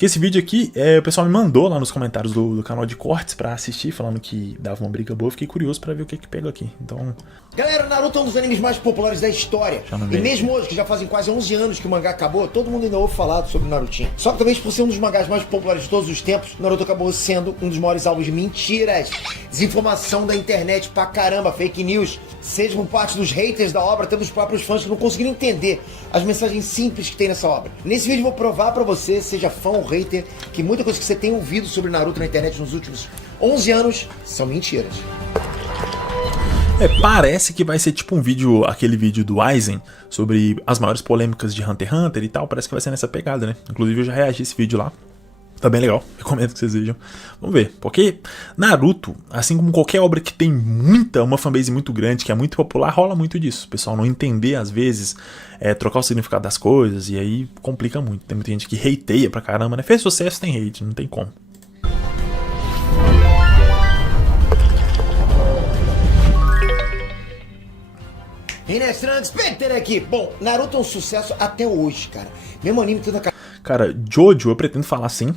Que esse vídeo aqui, o pessoal me mandou lá nos comentários do canal de cortes pra assistir, falando que dava uma briga boa. Fiquei curioso pra ver o que pega aqui. Então... Galera, Naruto é um dos animes mais populares da história. E mesmo hoje, que já fazem quase 11 anos que o mangá acabou, todo mundo ainda ouve falar sobre Narutinho. Só que talvez por ser um dos mangás mais populares de todos os tempos, Naruto acabou sendo um dos maiores alvos de mentiras, desinformação da internet pra caramba, fake news, seja por parte dos haters da obra, até dos próprios fãs que não conseguiram entender as mensagens simples que tem nessa obra. Nesse vídeo eu vou provar pra você, seja fã ou hater, que muita coisa que você tem ouvido sobre Naruto na internet nos últimos 11 anos são mentiras. Parece que vai ser tipo um vídeo, aquele vídeo do Aizen, sobre as maiores polêmicas de Hunter x Hunter e tal, parece que vai ser nessa pegada, né? Inclusive eu já reagi a esse vídeo lá, tá bem legal, recomendo que vocês vejam. Vamos ver, porque Naruto, assim como qualquer obra que tem uma fanbase muito grande, que é muito popular, rola muito disso. O pessoal não entender, às vezes, trocar o significado das coisas, e aí complica muito. Tem muita gente que hateia pra caramba, né? Fez sucesso, tem hate, não tem como. Trunks, Peter aqui. Bom, Naruto é um sucesso até hoje, cara. Mesmo anime tendo a... Cara, Jojo, eu pretendo falar assim.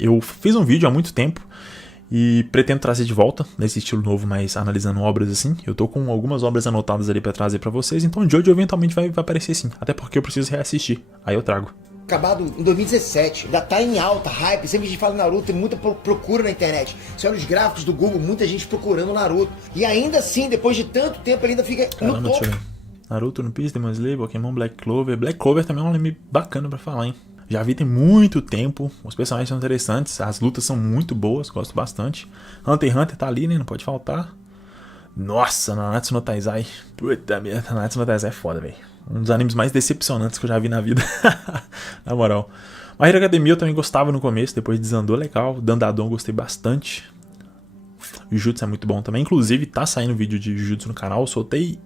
Eu fiz um vídeo há muito tempo e pretendo trazer de volta nesse estilo novo, mas analisando obras assim. Eu tô com algumas obras anotadas ali pra trazer pra vocês, então Jojo eventualmente vai aparecer sim. Até porque eu preciso reassistir, aí eu trago. Acabado em 2017, ainda tá em alta, hype, sempre que a gente fala em Naruto, tem muita procura na internet. Você olha os gráficos do Google, muita gente procurando Naruto. E ainda assim, depois de tanto tempo, ele ainda fica no topo. Naruto, One Piece, Demon Slayer, Pokémon, Black Clover. Black Clover também é um anime bacana pra falar, hein? Já vi tem muito tempo, os personagens são interessantes, as lutas são muito boas, gosto bastante. Hunter x Hunter tá ali, né? Não pode faltar. Nossa, Nanatsu no Taizai. Puta merda, Nanatsu no Taizai é foda, velho. Um dos animes mais decepcionantes que eu já vi na vida. Na moral. My Hero Academia eu também gostava no começo, depois desandou legal. Dandadan eu gostei bastante. Jujutsu é muito bom também. Inclusive tá saindo vídeo de Jujutsu no canal. Eu soltei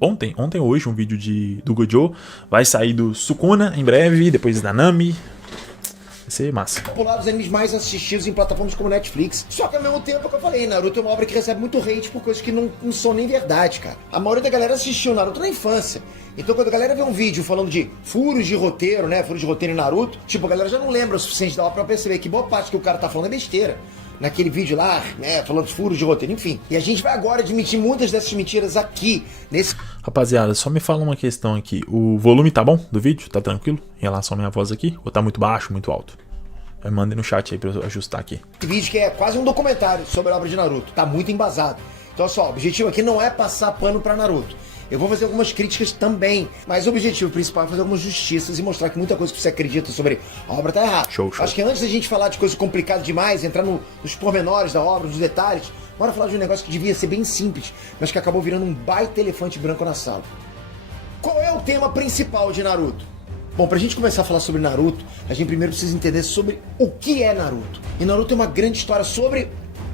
ontem ou hoje um vídeo do Gojo. Vai sair do Sukuna em breve, depois da Nami. Vai ser massa. Popular dos animes mais assistidos em plataformas como Netflix. Só que ao mesmo tempo, que eu falei, Naruto é uma obra que recebe muito hate por coisas que não são nem verdade, cara. A maioria da galera assistiu Naruto na infância. Então quando a galera vê um vídeo falando de furos de roteiro, né, furos de roteiro em Naruto, tipo, a galera já não lembra o suficiente da obra pra perceber que boa parte que o cara tá falando é besteira. Naquele vídeo lá, né, falando de furos de roteiro, enfim. E a gente vai agora admitir muitas dessas mentiras aqui, nesse... Rapaziada, só me fala uma questão aqui. O volume tá bom do vídeo? Tá tranquilo em relação à minha voz aqui? Ou tá muito baixo, muito alto? Mandem no chat aí pra eu ajustar aqui. Esse vídeo que é quase um documentário sobre a obra de Naruto. Tá muito embasado. Então, só, o objetivo aqui não é passar pano pra Naruto. Eu vou fazer algumas críticas também, mas o objetivo principal é fazer algumas justiças e mostrar que muita coisa que você acredita sobre a obra tá errada. Show. Acho que antes da gente falar de coisa complicada demais, entrar nos pormenores da obra, nos detalhes, bora falar de um negócio que devia ser bem simples, mas que acabou virando um baita elefante branco na sala. Qual é o tema principal de Naruto? Bom, pra gente começar a falar sobre Naruto, a gente primeiro precisa entender sobre o que é Naruto. E Naruto é uma grande história sobre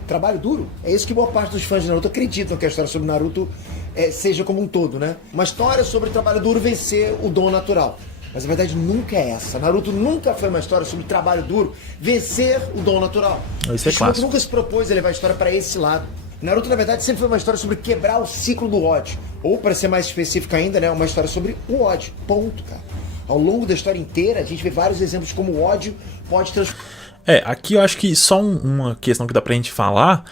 trabalho duro. É isso que boa parte dos fãs de Naruto acreditam, que a história sobre Naruto seja como um todo, né? Uma história sobre trabalho duro vencer o dom natural. Mas a verdade nunca é essa. Naruto nunca foi uma história sobre trabalho duro vencer o dom natural. Isso é clássico. Nunca se propôs a levar a história pra esse lado. Naruto, na verdade, sempre foi uma história sobre quebrar o ciclo do ódio. Ou, para ser mais específico ainda, né, uma história sobre o ódio. Ponto, cara. Ao longo da história inteira, a gente vê vários exemplos como o ódio pode transformar... Aqui eu acho que só uma questão que dá pra gente falar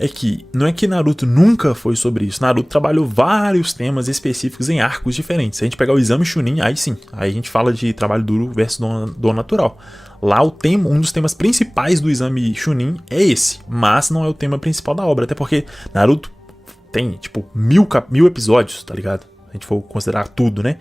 é que não é que Naruto nunca foi sobre isso. Naruto trabalhou vários temas específicos em arcos diferentes. Se a gente pegar o Exame Chunin, aí sim. Aí a gente fala de trabalho duro versus dom natural. Lá um dos temas principais do Exame Chunin é esse. Mas não é o tema principal da obra. Até porque Naruto tem, tipo, 1000 episódios, tá ligado? Se a gente for considerar tudo, né?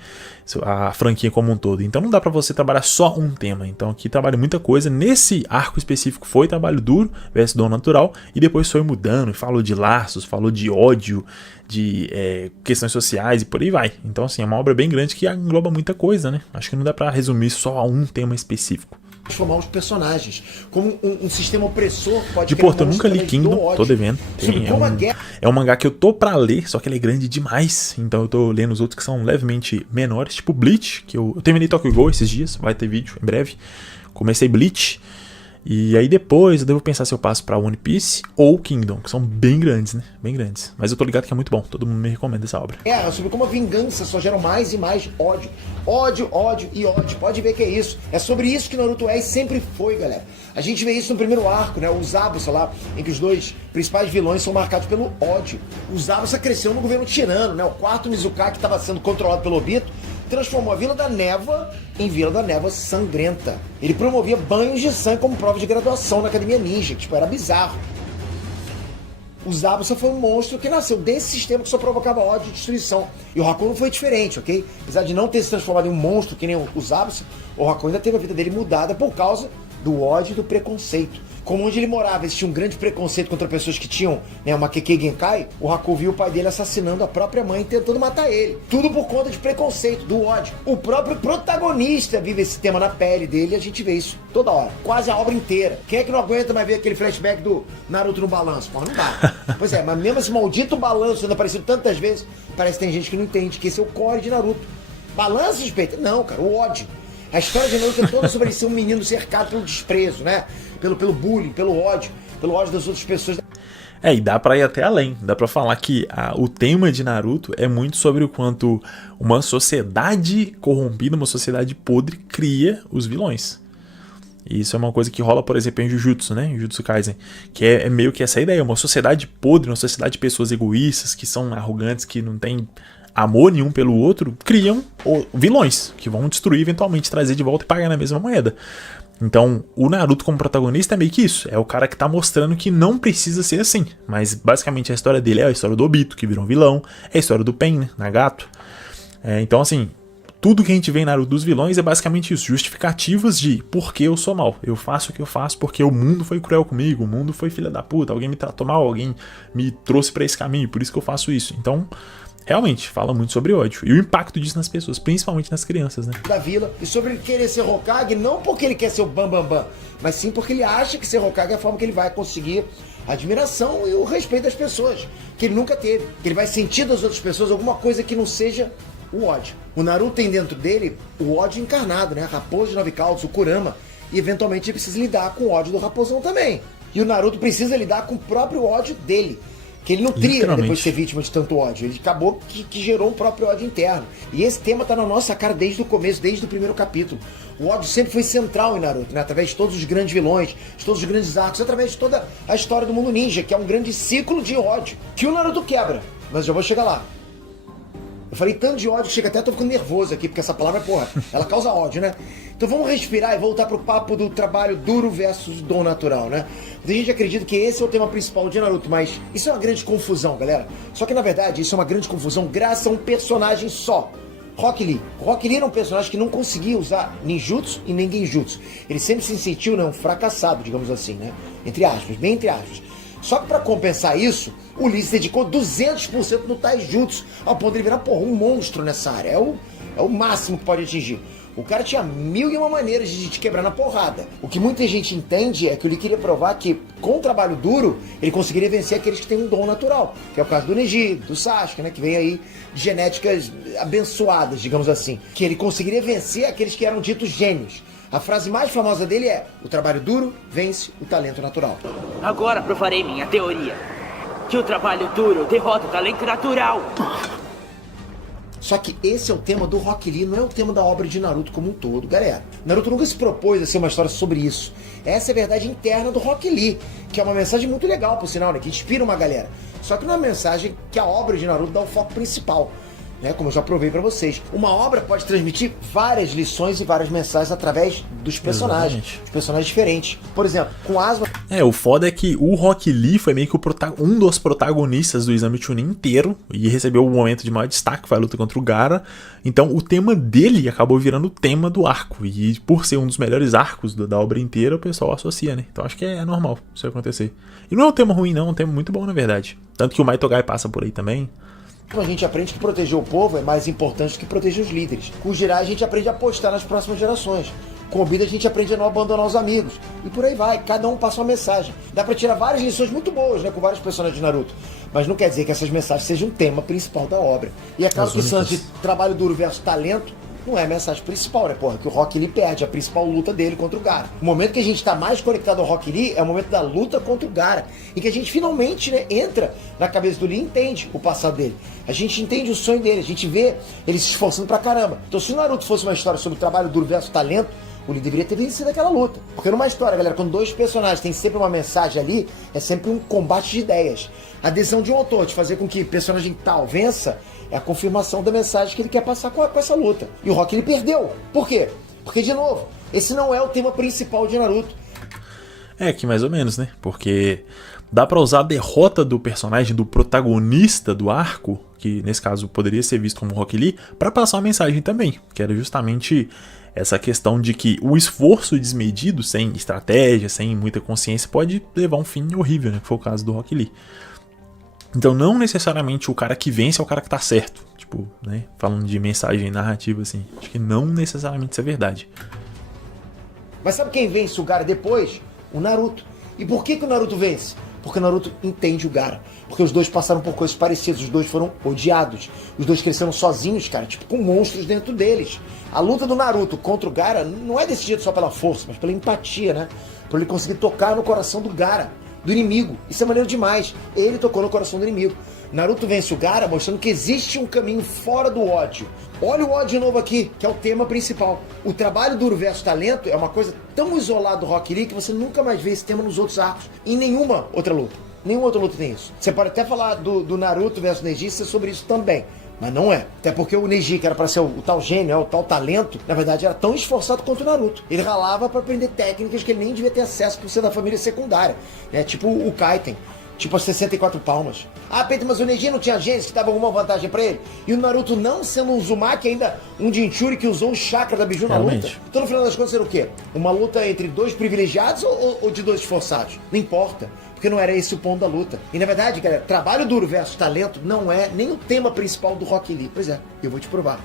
A franquia como um todo. Então não dá pra você trabalhar só um tema. Então aqui trabalha muita coisa. Nesse arco específico foi trabalho duro versus dom natural. E depois foi mudando. Falou de laços, falou de ódio, de questões sociais e por aí vai. Então assim, é uma obra bem grande que engloba muita coisa, né? Acho que não dá pra resumir só a um tema específico. Transformar os personagens como um sistema opressor pode... De Porto, eu nunca li Kingdom, tô devendo. É um mangá que eu tô pra ler, só que ele é grande demais. Então eu tô lendo os outros que são levemente menores, tipo Bleach, que eu terminei Tokyo Ghoul esses dias, vai ter vídeo em breve. Comecei Bleach E aí depois eu devo pensar se eu passo pra One Piece ou Kingdom, que são bem grandes, né? Bem grandes. Mas eu tô ligado que é muito bom, todo mundo me recomenda essa obra. É sobre como a vingança só gera mais e mais ódio. Ódio, ódio e ódio. Pode ver que é isso. É sobre isso que Naruto é e sempre foi, galera. A gente vê isso no primeiro arco, né? O Zabuza lá, em que os dois principais vilões são marcados pelo ódio. O Zabuza cresceu no governo tirano, né? O quarto Mizukage, que estava sendo controlado pelo Obito, transformou a Vila da Névoa em Vila da Névoa Sangrenta. Ele promovia banhos de sangue como prova de graduação na Academia Ninja, que tipo, era bizarro. O Zabuza foi um monstro que nasceu desse sistema que só provocava ódio e destruição. E o Haku não foi diferente, ok? Apesar de não ter se transformado em um monstro que nem o Zabuza, o Haku ainda teve a vida dele mudada por causa do ódio e do preconceito. Como onde ele morava existia um grande preconceito contra pessoas que tinham, né, uma Kekkei Genkai, o Haku viu o pai dele assassinando a própria mãe e tentando matar ele. Tudo por conta de preconceito, do ódio. O próprio protagonista vive esse tema na pele dele e a gente vê isso toda hora. Quase a obra inteira. Quem é que não aguenta mais ver aquele flashback do Naruto no balanço? Porra, não dá. Pois é, mas mesmo esse maldito balanço sendo aparecido tantas vezes, parece que tem gente que não entende que esse é o core de Naruto. Balanço, respeito? Não, cara, o ódio. A história de Naruto é toda sobre ele ser um menino cercado pelo desprezo, né? Pelo bullying, pelo ódio das outras pessoas. E dá pra ir até além. Dá pra falar que o tema de Naruto é muito sobre o quanto uma sociedade corrompida, uma sociedade podre, cria os vilões. E isso é uma coisa que rola, por exemplo, em Jujutsu, né? Em Jujutsu Kaisen. Que é meio que essa ideia. Uma sociedade podre, uma sociedade de pessoas egoístas, que são arrogantes, que não tem amor nenhum pelo outro, criam vilões que vão destruir, eventualmente trazer de volta e pagar na mesma moeda. Então, o Naruto como protagonista é meio que isso. É o cara que tá mostrando que não precisa ser assim. Mas, basicamente, a história dele é a história do Obito, que virou um vilão. É a história do Pain, né? Nagato. Então, assim, tudo que a gente vê em Naruto dos vilões é basicamente isso. Justificativas de por que eu sou mal. Eu faço o que eu faço porque o mundo foi cruel comigo. O mundo foi filha da puta. Alguém me tratou mal. Alguém me trouxe pra esse caminho. Por isso que eu faço isso. Então, realmente, fala muito sobre ódio. E o impacto disso nas pessoas, principalmente nas crianças, né? Da vila. E sobre ele querer ser Hokage, não porque ele quer ser o Bambambam, mas sim porque ele acha que ser Hokage é a forma que ele vai conseguir a admiração e o respeito das pessoas. Que ele nunca teve. Que ele vai sentir das outras pessoas alguma coisa que não seja o ódio. O Naruto tem dentro dele o ódio encarnado, né? A Raposa de 9 Caudas, o Kurama. E eventualmente ele precisa lidar com o ódio do Raposão também. E o Naruto precisa lidar com o próprio ódio dele. Que ele nutria, né, depois de ser vítima de tanto ódio. Ele acabou que gerou um próprio ódio interno. E esse tema tá na nossa cara desde o começo, desde o primeiro capítulo. O ódio sempre foi central em Naruto, né? Através de todos os grandes vilões, de todos os grandes arcos, através de toda a história do mundo ninja, que é um grande ciclo de ódio, que o Naruto quebra. Mas já vou chegar lá. Eu falei tanto de ódio que chega até tô ficando nervoso aqui, porque essa palavra, porra, ela causa ódio, né? Então vamos respirar e voltar pro papo do trabalho duro versus dom natural, né? A gente acredita que esse é o tema principal de Naruto, mas isso é uma grande confusão, galera. Só que na verdade isso é uma grande confusão graças a um personagem só. Rock Lee. Rock Lee era um personagem que não conseguia usar ninjutsu e nem genjutsu. Ele sempre se sentiu, né, um fracassado, digamos assim, né? Entre aspas, bem entre aspas. Só que pra compensar isso, o Lee se dedicou 200% no taijutsu, ao ponto de ele virar, porra, um monstro nessa área. É o máximo que pode atingir. O cara tinha 1001 maneiras de te quebrar na porrada. O que muita gente entende é que ele queria provar que, com o trabalho duro, ele conseguiria vencer aqueles que têm um dom natural. Que é o caso do Neji, do Sasuke, né? Que vem aí de genéticas abençoadas, digamos assim. Que ele conseguiria vencer aqueles que eram ditos gênios. A frase mais famosa dele é: o trabalho duro vence o talento natural. Agora provarei minha teoria. Que o trabalho duro derrota o talento natural. Só que esse é o tema do Rock Lee, não é o tema da obra de Naruto como um todo, galera. Naruto nunca se propôs a ser uma história sobre isso. Essa é a verdade interna do Rock Lee, que é uma mensagem muito legal, por sinal, né? Que inspira uma galera. Só que não é uma mensagem que a obra de Naruto dá o foco principal, né? Como eu já provei pra vocês. Uma obra pode transmitir várias lições e várias mensagens através dos personagens. Exatamente. Os personagens diferentes. Por exemplo, com Asuma... O foda é que o Rock Lee foi meio que um dos protagonistas do Exame Chunin inteiro e recebeu o momento de maior destaque, que foi a luta contra o Gaara. Então o tema dele acabou virando o tema do arco. E por ser um dos melhores arcos da obra inteira, o pessoal associa, né? Então acho que é normal isso acontecer. E não é um tema ruim não, é um tema muito bom na verdade. Tanto que o Maitogai passa por aí também. A gente aprende que proteger o povo é mais importante do que proteger os líderes. Com o Jiraiya a gente aprende a apostar nas próximas gerações. Com o Obito a gente aprende a não abandonar os amigos. E por aí vai, cada um passa uma mensagem. Dá pra tirar várias lições muito boas, né, com vários personagens de Naruto. Mas não quer dizer que essas mensagens sejam o tema principal da obra. E é claro que esse lance de trabalho duro versus talento não é a mensagem principal, né, porra? Que o Rock Lee perde a principal luta dele contra o Gaara. O momento que a gente tá mais conectado ao Rock Lee é o momento da luta contra o Gaara, em que a gente finalmente, né, entra na cabeça do Lee e entende o passado dele. A gente entende o sonho dele, a gente vê ele se esforçando pra caramba. Então se o Naruto fosse uma história sobre trabalho duro versus talento, o Lee deveria ter vencido aquela luta. Porque numa história, galera, quando dois personagens têm sempre uma mensagem ali, é sempre um combate de ideias. A decisão de um autor de fazer com que o personagem tal vença é a confirmação da mensagem que ele quer passar com essa luta. E o Rock ele perdeu. Por quê? Porque, de novo, esse não é o tema principal de Naruto. É, que mais ou menos, né? Porque dá pra usar a derrota do personagem, do protagonista do arco, que nesse caso poderia ser visto como Rock Lee, pra passar uma mensagem também, que era justamente essa questão de que o esforço desmedido, sem estratégia, sem muita consciência, pode levar a um fim horrível, né? Que foi o caso do Rock Lee. Então não necessariamente o cara que vence é o cara que tá certo. Tipo, né? Falando de mensagem narrativa, assim. Acho que não necessariamente isso é verdade. Mas sabe quem vence o Gaara depois? O Naruto. E por que o Naruto vence? Porque o Naruto entende o Gaara. Porque os dois passaram por coisas parecidas, os dois foram odiados. Os dois cresceram sozinhos, cara, tipo com monstros dentro deles. A luta do Naruto contra o Gaara não é decidida só pela força, mas pela empatia, né? Por ele conseguir tocar no coração do Gaara, do inimigo. Isso é maneiro demais. Ele tocou no coração do inimigo. Naruto vence o Gaara mostrando que existe um caminho fora do ódio. Olha o ódio de novo aqui, que é o tema principal. O trabalho duro versus talento é uma coisa tão isolada do Rock Lee que você nunca mais vê esse tema nos outros arcos. Em nenhuma outra luta. Nenhuma outra luta tem isso. Você pode até falar do Naruto versus Neji sobre isso também. Mas não é. Até porque o Neji, que era pra ser o tal gênio, o tal talento, na verdade era tão esforçado quanto o Naruto. Ele ralava pra aprender técnicas que ele nem devia ter acesso por ser da família secundária. Né? Tipo o Kaiten. Tipo as 64 palmas. Ah, Peito, mas o Neji não tinha genes que dava alguma vantagem pra ele? E o Naruto não sendo um Uzumaki, ainda um Jinchuri que usou o chakra da Biju na luta? Então no final das contas era o quê? Uma luta entre dois privilegiados ou de dois esforçados? Não importa. Porque não era esse o ponto da luta. E na verdade, galera, trabalho duro versus talento não é nem o tema principal do Rock Lee. Pois é, eu vou te provar.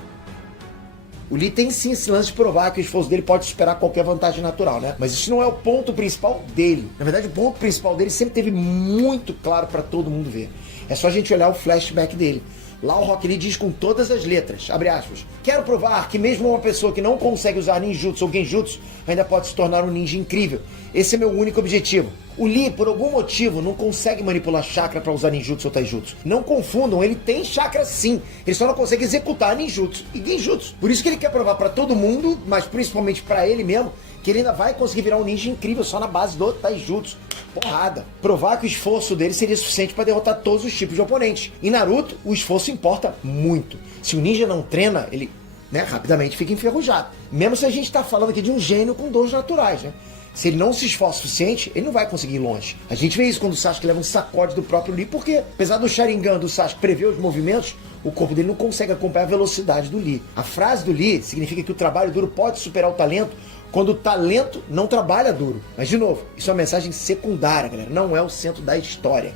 O Lee tem sim esse lance de provar que o esforço dele pode superar qualquer vantagem natural, né? Mas isso não é o ponto principal dele. Na verdade, o ponto principal dele sempre teve muito claro pra todo mundo ver. É só a gente olhar o flashback dele. Lá o Rock Lee diz com todas as letras, abre aspas, quero provar que mesmo uma pessoa que não consegue usar ninjutsu ou genjutsu ainda pode se tornar um ninja incrível. Esse é meu único objetivo. O Lee, por algum motivo, não consegue manipular chakra para usar ninjutsu ou taijutsu. Não confundam, ele tem chakra sim. Ele só não consegue executar ninjutsu e genjutsu. Por isso que ele quer provar para todo mundo, mas principalmente para ele mesmo, que ele ainda vai conseguir virar um ninja incrível só na base do taijutsu. Porrada. Provar que o esforço dele seria suficiente para derrotar todos os tipos de oponentes. Em Naruto, o esforço importa muito. Se o ninja não treina, ele, né, rapidamente fica enferrujado. Mesmo se a gente tá falando aqui de um gênio com dons naturais, né? Se ele não se esforça o suficiente, ele não vai conseguir ir longe. A gente vê isso quando o Sasuke leva um sacode do próprio Lee, porque apesar do Sharingan do Sasuke prever os movimentos, o corpo dele não consegue acompanhar a velocidade do Lee. A frase do Lee significa que o trabalho duro pode superar o talento quando o talento não trabalha duro. Mas, de novo, isso é uma mensagem secundária, galera. Não é o centro da história.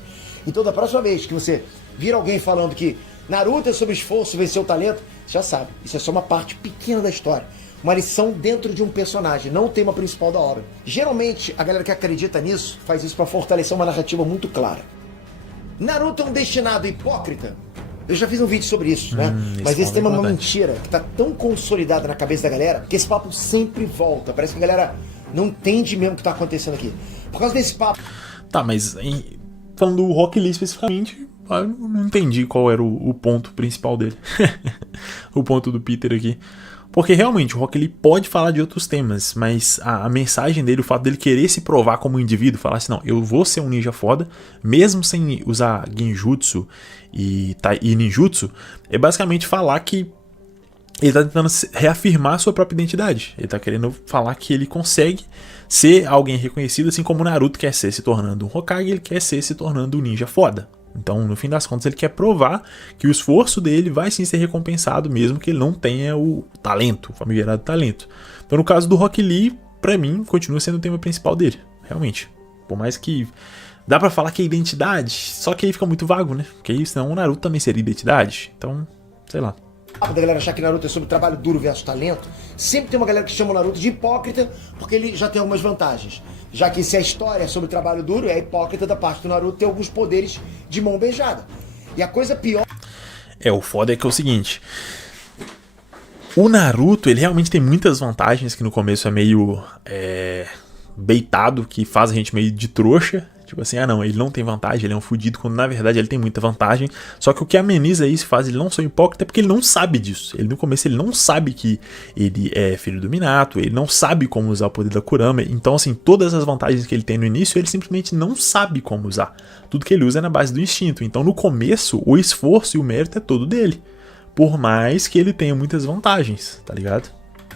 Então, da próxima vez que você vir alguém falando que Naruto é sobre esforço e vencer o talento, você já sabe. Isso é só uma parte pequena da história. Uma lição dentro de um personagem, não o tema principal da obra. Geralmente, a galera que acredita nisso faz isso para fortalecer uma narrativa muito clara. Naruto é um destinado hipócrita? Eu já fiz um vídeo sobre isso, né? Mas esse tema é uma mentira que tá tão consolidada na cabeça da galera que esse papo sempre volta. Parece que a galera não entende mesmo o que tá acontecendo aqui. Por causa desse papo... Tá, mas falando do Rock Lee especificamente, eu não entendi qual era o ponto principal dele. O ponto do Peter aqui. Porque realmente o Rock Lee pode falar de outros temas, mas a mensagem dele, o fato dele querer se provar como indivíduo, falar assim, não, eu vou ser um ninja foda, mesmo sem usar genjutsu e ninjutsu, é basicamente falar que ele tá tentando reafirmar a sua própria identidade. Ele tá querendo falar que ele consegue ser alguém reconhecido, assim como o Naruto quer ser se tornando um Hokage, ele quer ser se tornando um ninja foda. Então, no fim das contas, ele quer provar que o esforço dele vai sim ser recompensado, mesmo que ele não tenha o talento, o famigerado talento. Então, no caso do Rock Lee, pra mim, continua sendo o tema principal dele, realmente. Por mais que dá pra falar que é identidade, só que aí fica muito vago, né? Porque aí, senão o Naruto também seria identidade. Então, sei lá. Da galera achar que Naruto é sobre trabalho duro versus talento, sempre tem uma galera que chama o Naruto de hipócrita porque ele já tem algumas vantagens. Já que se a história é sobre trabalho duro, é hipócrita da parte do Naruto ter alguns poderes de mão beijada. E a coisa pior... O foda é que é o seguinte... O Naruto, ele realmente tem muitas vantagens que no começo é meio beitado, que faz a gente meio de trouxa. Tipo assim, não, ele não tem vantagem, ele é um fudido, quando na verdade ele tem muita vantagem. Só que o que ameniza isso e faz ele não ser hipócrita é porque ele não sabe disso. Ele no começo ele não sabe que ele é filho do Minato, ele não sabe como usar o poder da Kurama. Então assim, todas as vantagens que ele tem no início, ele simplesmente não sabe como usar. Tudo que ele usa é na base do instinto. Então no começo, o esforço e o mérito é todo dele. Por mais que ele tenha muitas vantagens, tá ligado?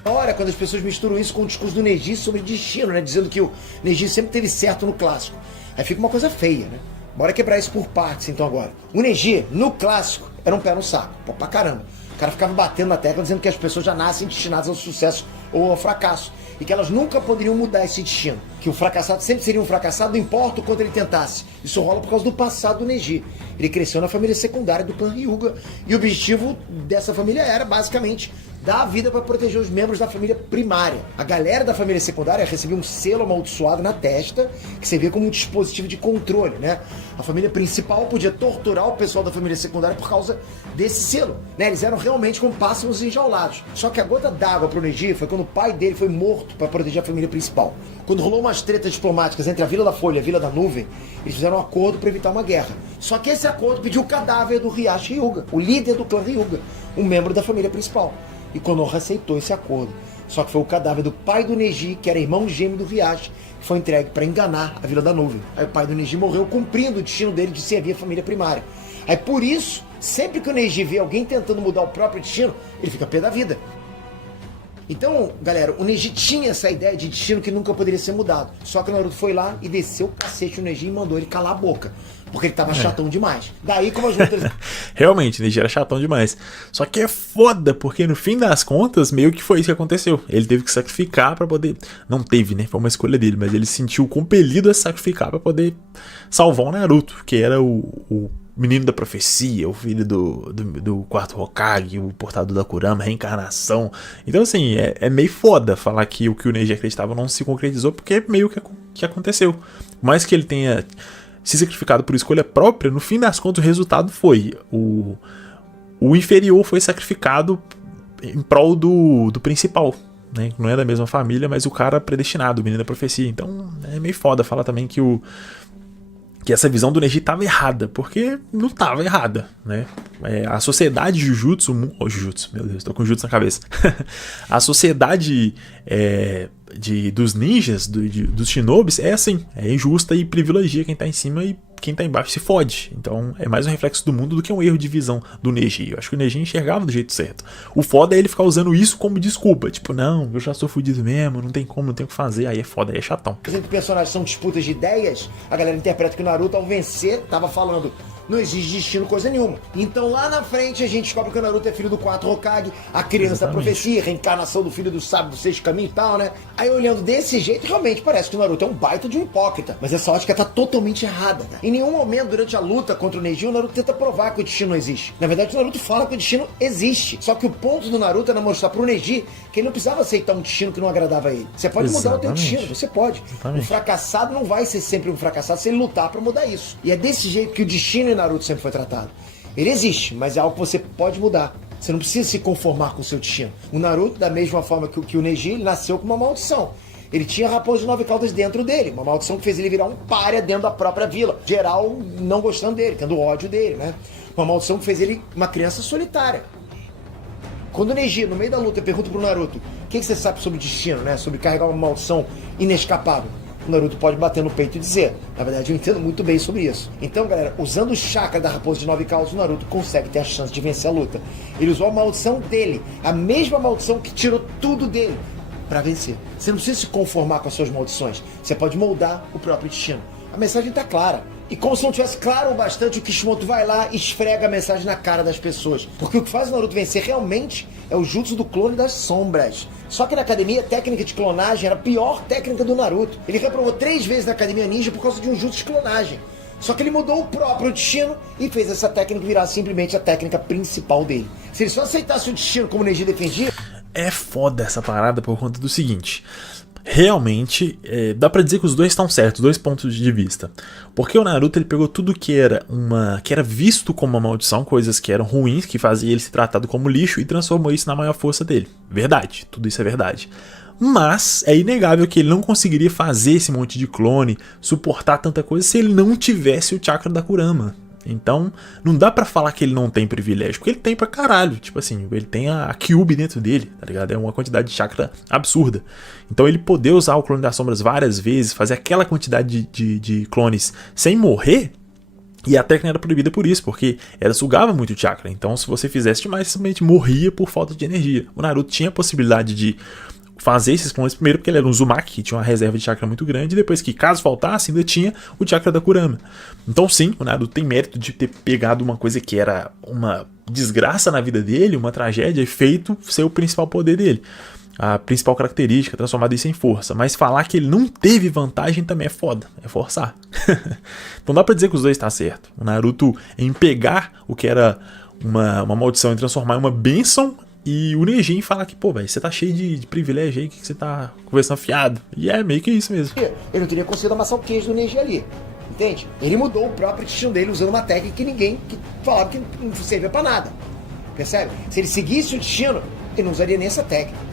Olha, quando as pessoas misturam isso com o discurso do Neji sobre destino, né? Dizendo que o Neji sempre teve certo no clássico. Aí fica uma coisa feia, né? Bora quebrar isso por partes, então, agora. O Neji, no clássico, era um pé no saco. Pô, pra caramba. O cara ficava batendo na tecla dizendo que as pessoas já nascem destinadas ao sucesso ou ao fracasso. E que elas nunca poderiam mudar esse destino. Que o fracassado sempre seria um fracassado, não importa o quanto ele tentasse. Isso rola por causa do passado do Neji. Ele cresceu na família secundária do clã Hyuga. E o objetivo dessa família era, basicamente, dar a vida para proteger os membros da família primária. A galera da família secundária recebia um selo amaldiçoado na testa, que servia como um dispositivo de controle, né? A família principal podia torturar o pessoal da família secundária por causa desse selo, né? Eles eram realmente como pássaros enjaulados. Só que a gota d'água pro Neji foi quando o pai dele foi morto para proteger a família principal. Quando rolou umas tretas diplomáticas entre a Vila da Folha e a Vila da Nuvem, eles fizeram um acordo para evitar uma guerra. Só que esse acordo pediu o cadáver do Heihachi Hyuga, o líder do clã Hyuga, um membro da família principal. E Konoha aceitou esse acordo. Só que foi o cadáver do pai do Neji, que era irmão gêmeo do Heihachi, que foi entregue para enganar a Vila da Nuvem. Aí o pai do Neji morreu cumprindo o destino dele de servir a família primária. Aí por isso, sempre que o Neji vê alguém tentando mudar o próprio destino, ele fica pé da vida. Então, galera, o Neji tinha essa ideia de destino que nunca poderia ser mudado. Só que o Naruto foi lá e desceu o cacete no Neji e mandou ele calar a boca. Porque ele tava chatão demais. Daí, como as lutas... Realmente, o Neji era chatão demais. Só que é foda, porque no fim das contas, meio que foi isso que aconteceu. Ele teve que sacrificar pra poder... Não teve, né? Foi uma escolha dele, mas ele se sentiu compelido a sacrificar pra poder salvar o Naruto, que era o menino da profecia, o filho do quarto Hokage, o portador da Kurama, a reencarnação. Então, assim, é meio foda falar que o Neji acreditava não se concretizou, porque meio que aconteceu. Por mais que ele tenha se sacrificado por escolha própria, no fim das contas o resultado foi o inferior foi sacrificado em prol do principal, né? Não é da mesma família, mas o cara predestinado, o menino da profecia. Então é meio foda falar também que essa visão do Neji estava errada, porque não estava errada, né? A sociedade Jujutsu, meu Deus, tô com Jutsu na cabeça. A sociedade dos ninjas, dos shinobis, é assim, é injusta e privilegia quem tá em cima e quem tá embaixo se fode. Então é mais um reflexo do mundo do que um erro de visão do Neji. Eu acho que o Neji enxergava do jeito certo. O foda é ele ficar usando isso como desculpa. Tipo, não, eu já sou fudido mesmo, não tem como, não tenho o que fazer. Aí é foda, aí é chatão. Entre personagens são disputas de ideias, a galera interpreta que o Naruto, ao vencer, tava falando: não existe destino coisa nenhuma. Então lá na frente a gente descobre que o Naruto é filho do quarto Hokage, a criança da profecia, reencarnação do filho do sábio do sexto caminho e tal, né? Aí olhando desse jeito, realmente parece que o Naruto é um baita de um hipócrita. Mas essa ótica tá totalmente errada, tá? Em nenhum momento durante a luta contra o Neji, o Naruto tenta provar que o destino não existe. Na verdade, o Naruto fala que o destino existe. Só que o ponto do Naruto era mostrar pro Neji que ele não precisava aceitar um destino que não agradava a ele. Você pode mudar o teu destino, você pode. Exatamente. O fracassado não vai ser sempre um fracassado se ele lutar pra mudar isso. E é desse jeito que o destino em Naruto sempre foi tratado. Ele existe, mas é algo que você pode mudar. Você não precisa se conformar com o seu destino. O Naruto, da mesma forma que o Neji, ele nasceu com uma maldição. Ele tinha a raposa de 9 caudas dentro dele, uma maldição que fez ele virar um pária dentro da própria vila. Geral não gostando dele, tendo ódio dele, né? Uma maldição que fez ele uma criança solitária. Quando o Neji, no meio da luta, pergunta pro Naruto: o que você sabe sobre destino, né? Sobre carregar uma maldição inescapável. O Naruto pode bater no peito e dizer: na verdade, eu entendo muito bem sobre isso. Então, galera, usando o chakra da raposa de 9 caudas, o Naruto consegue ter a chance de vencer a luta. Ele usou a maldição dele, a mesma maldição que tirou tudo dele, pra vencer. Você não precisa se conformar com as suas maldições. Você pode moldar o próprio destino. A mensagem tá clara. E como se não tivesse claro o bastante, o Kishimoto vai lá e esfrega a mensagem na cara das pessoas. Porque o que faz o Naruto vencer realmente é o jutsu do clone das sombras. Só que na academia, a técnica de clonagem era a pior técnica do Naruto. Ele reprovou 3 vezes na academia ninja por causa de um jutsu de clonagem. Só que ele mudou o próprio destino e fez essa técnica virar simplesmente a técnica principal dele. Se ele só aceitasse o destino como o Neji defendia... É foda essa parada por conta do seguinte: realmente, dá pra dizer que os dois estão certos, dois pontos de vista. Porque o Naruto ele pegou tudo que era visto como uma maldição, coisas que eram ruins, que fazia ele ser tratado como lixo, e transformou isso na maior força dele. Verdade, tudo isso é verdade. Mas é inegável que ele não conseguiria fazer esse monte de clone, suportar tanta coisa, se ele não tivesse o chakra da Kurama. Então, não dá pra falar que ele não tem privilégio, porque ele tem pra caralho. Tipo assim, ele tem a Kyuubi dentro dele, tá ligado? É uma quantidade de chakra absurda. Então, ele poder usar o clone das sombras várias vezes, fazer aquela quantidade de clones sem morrer, e a técnica era proibida por isso, porque ela sugava muito chakra. Então, se você fizesse demais, simplesmente morria por falta de energia. O Naruto tinha a possibilidade de fazer esses clones primeiro porque ele era um Uzumaki, que tinha uma reserva de chakra muito grande, e depois que, caso faltasse, ainda tinha o chakra da Kurama. Então sim, o Naruto tem mérito de ter pegado uma coisa que era uma desgraça na vida dele, uma tragédia, e feito ser o principal poder dele. A principal característica, transformado isso em força. Mas falar que ele não teve vantagem também é foda, é forçar. Então dá pra dizer que os dois estão certo. O Naruto, em pegar o que era uma maldição e transformar em uma bênção, e o Neji falar que, pô, velho, você tá cheio de privilégio aí, que você tá conversando fiado. E é meio que isso mesmo. Ele não teria conseguido amassar o queijo do Neji ali. Entende? Ele mudou o próprio destino dele usando uma técnica que ninguém falava que não servia pra nada. Percebe? Se ele seguisse o destino, ele não usaria nem essa técnica.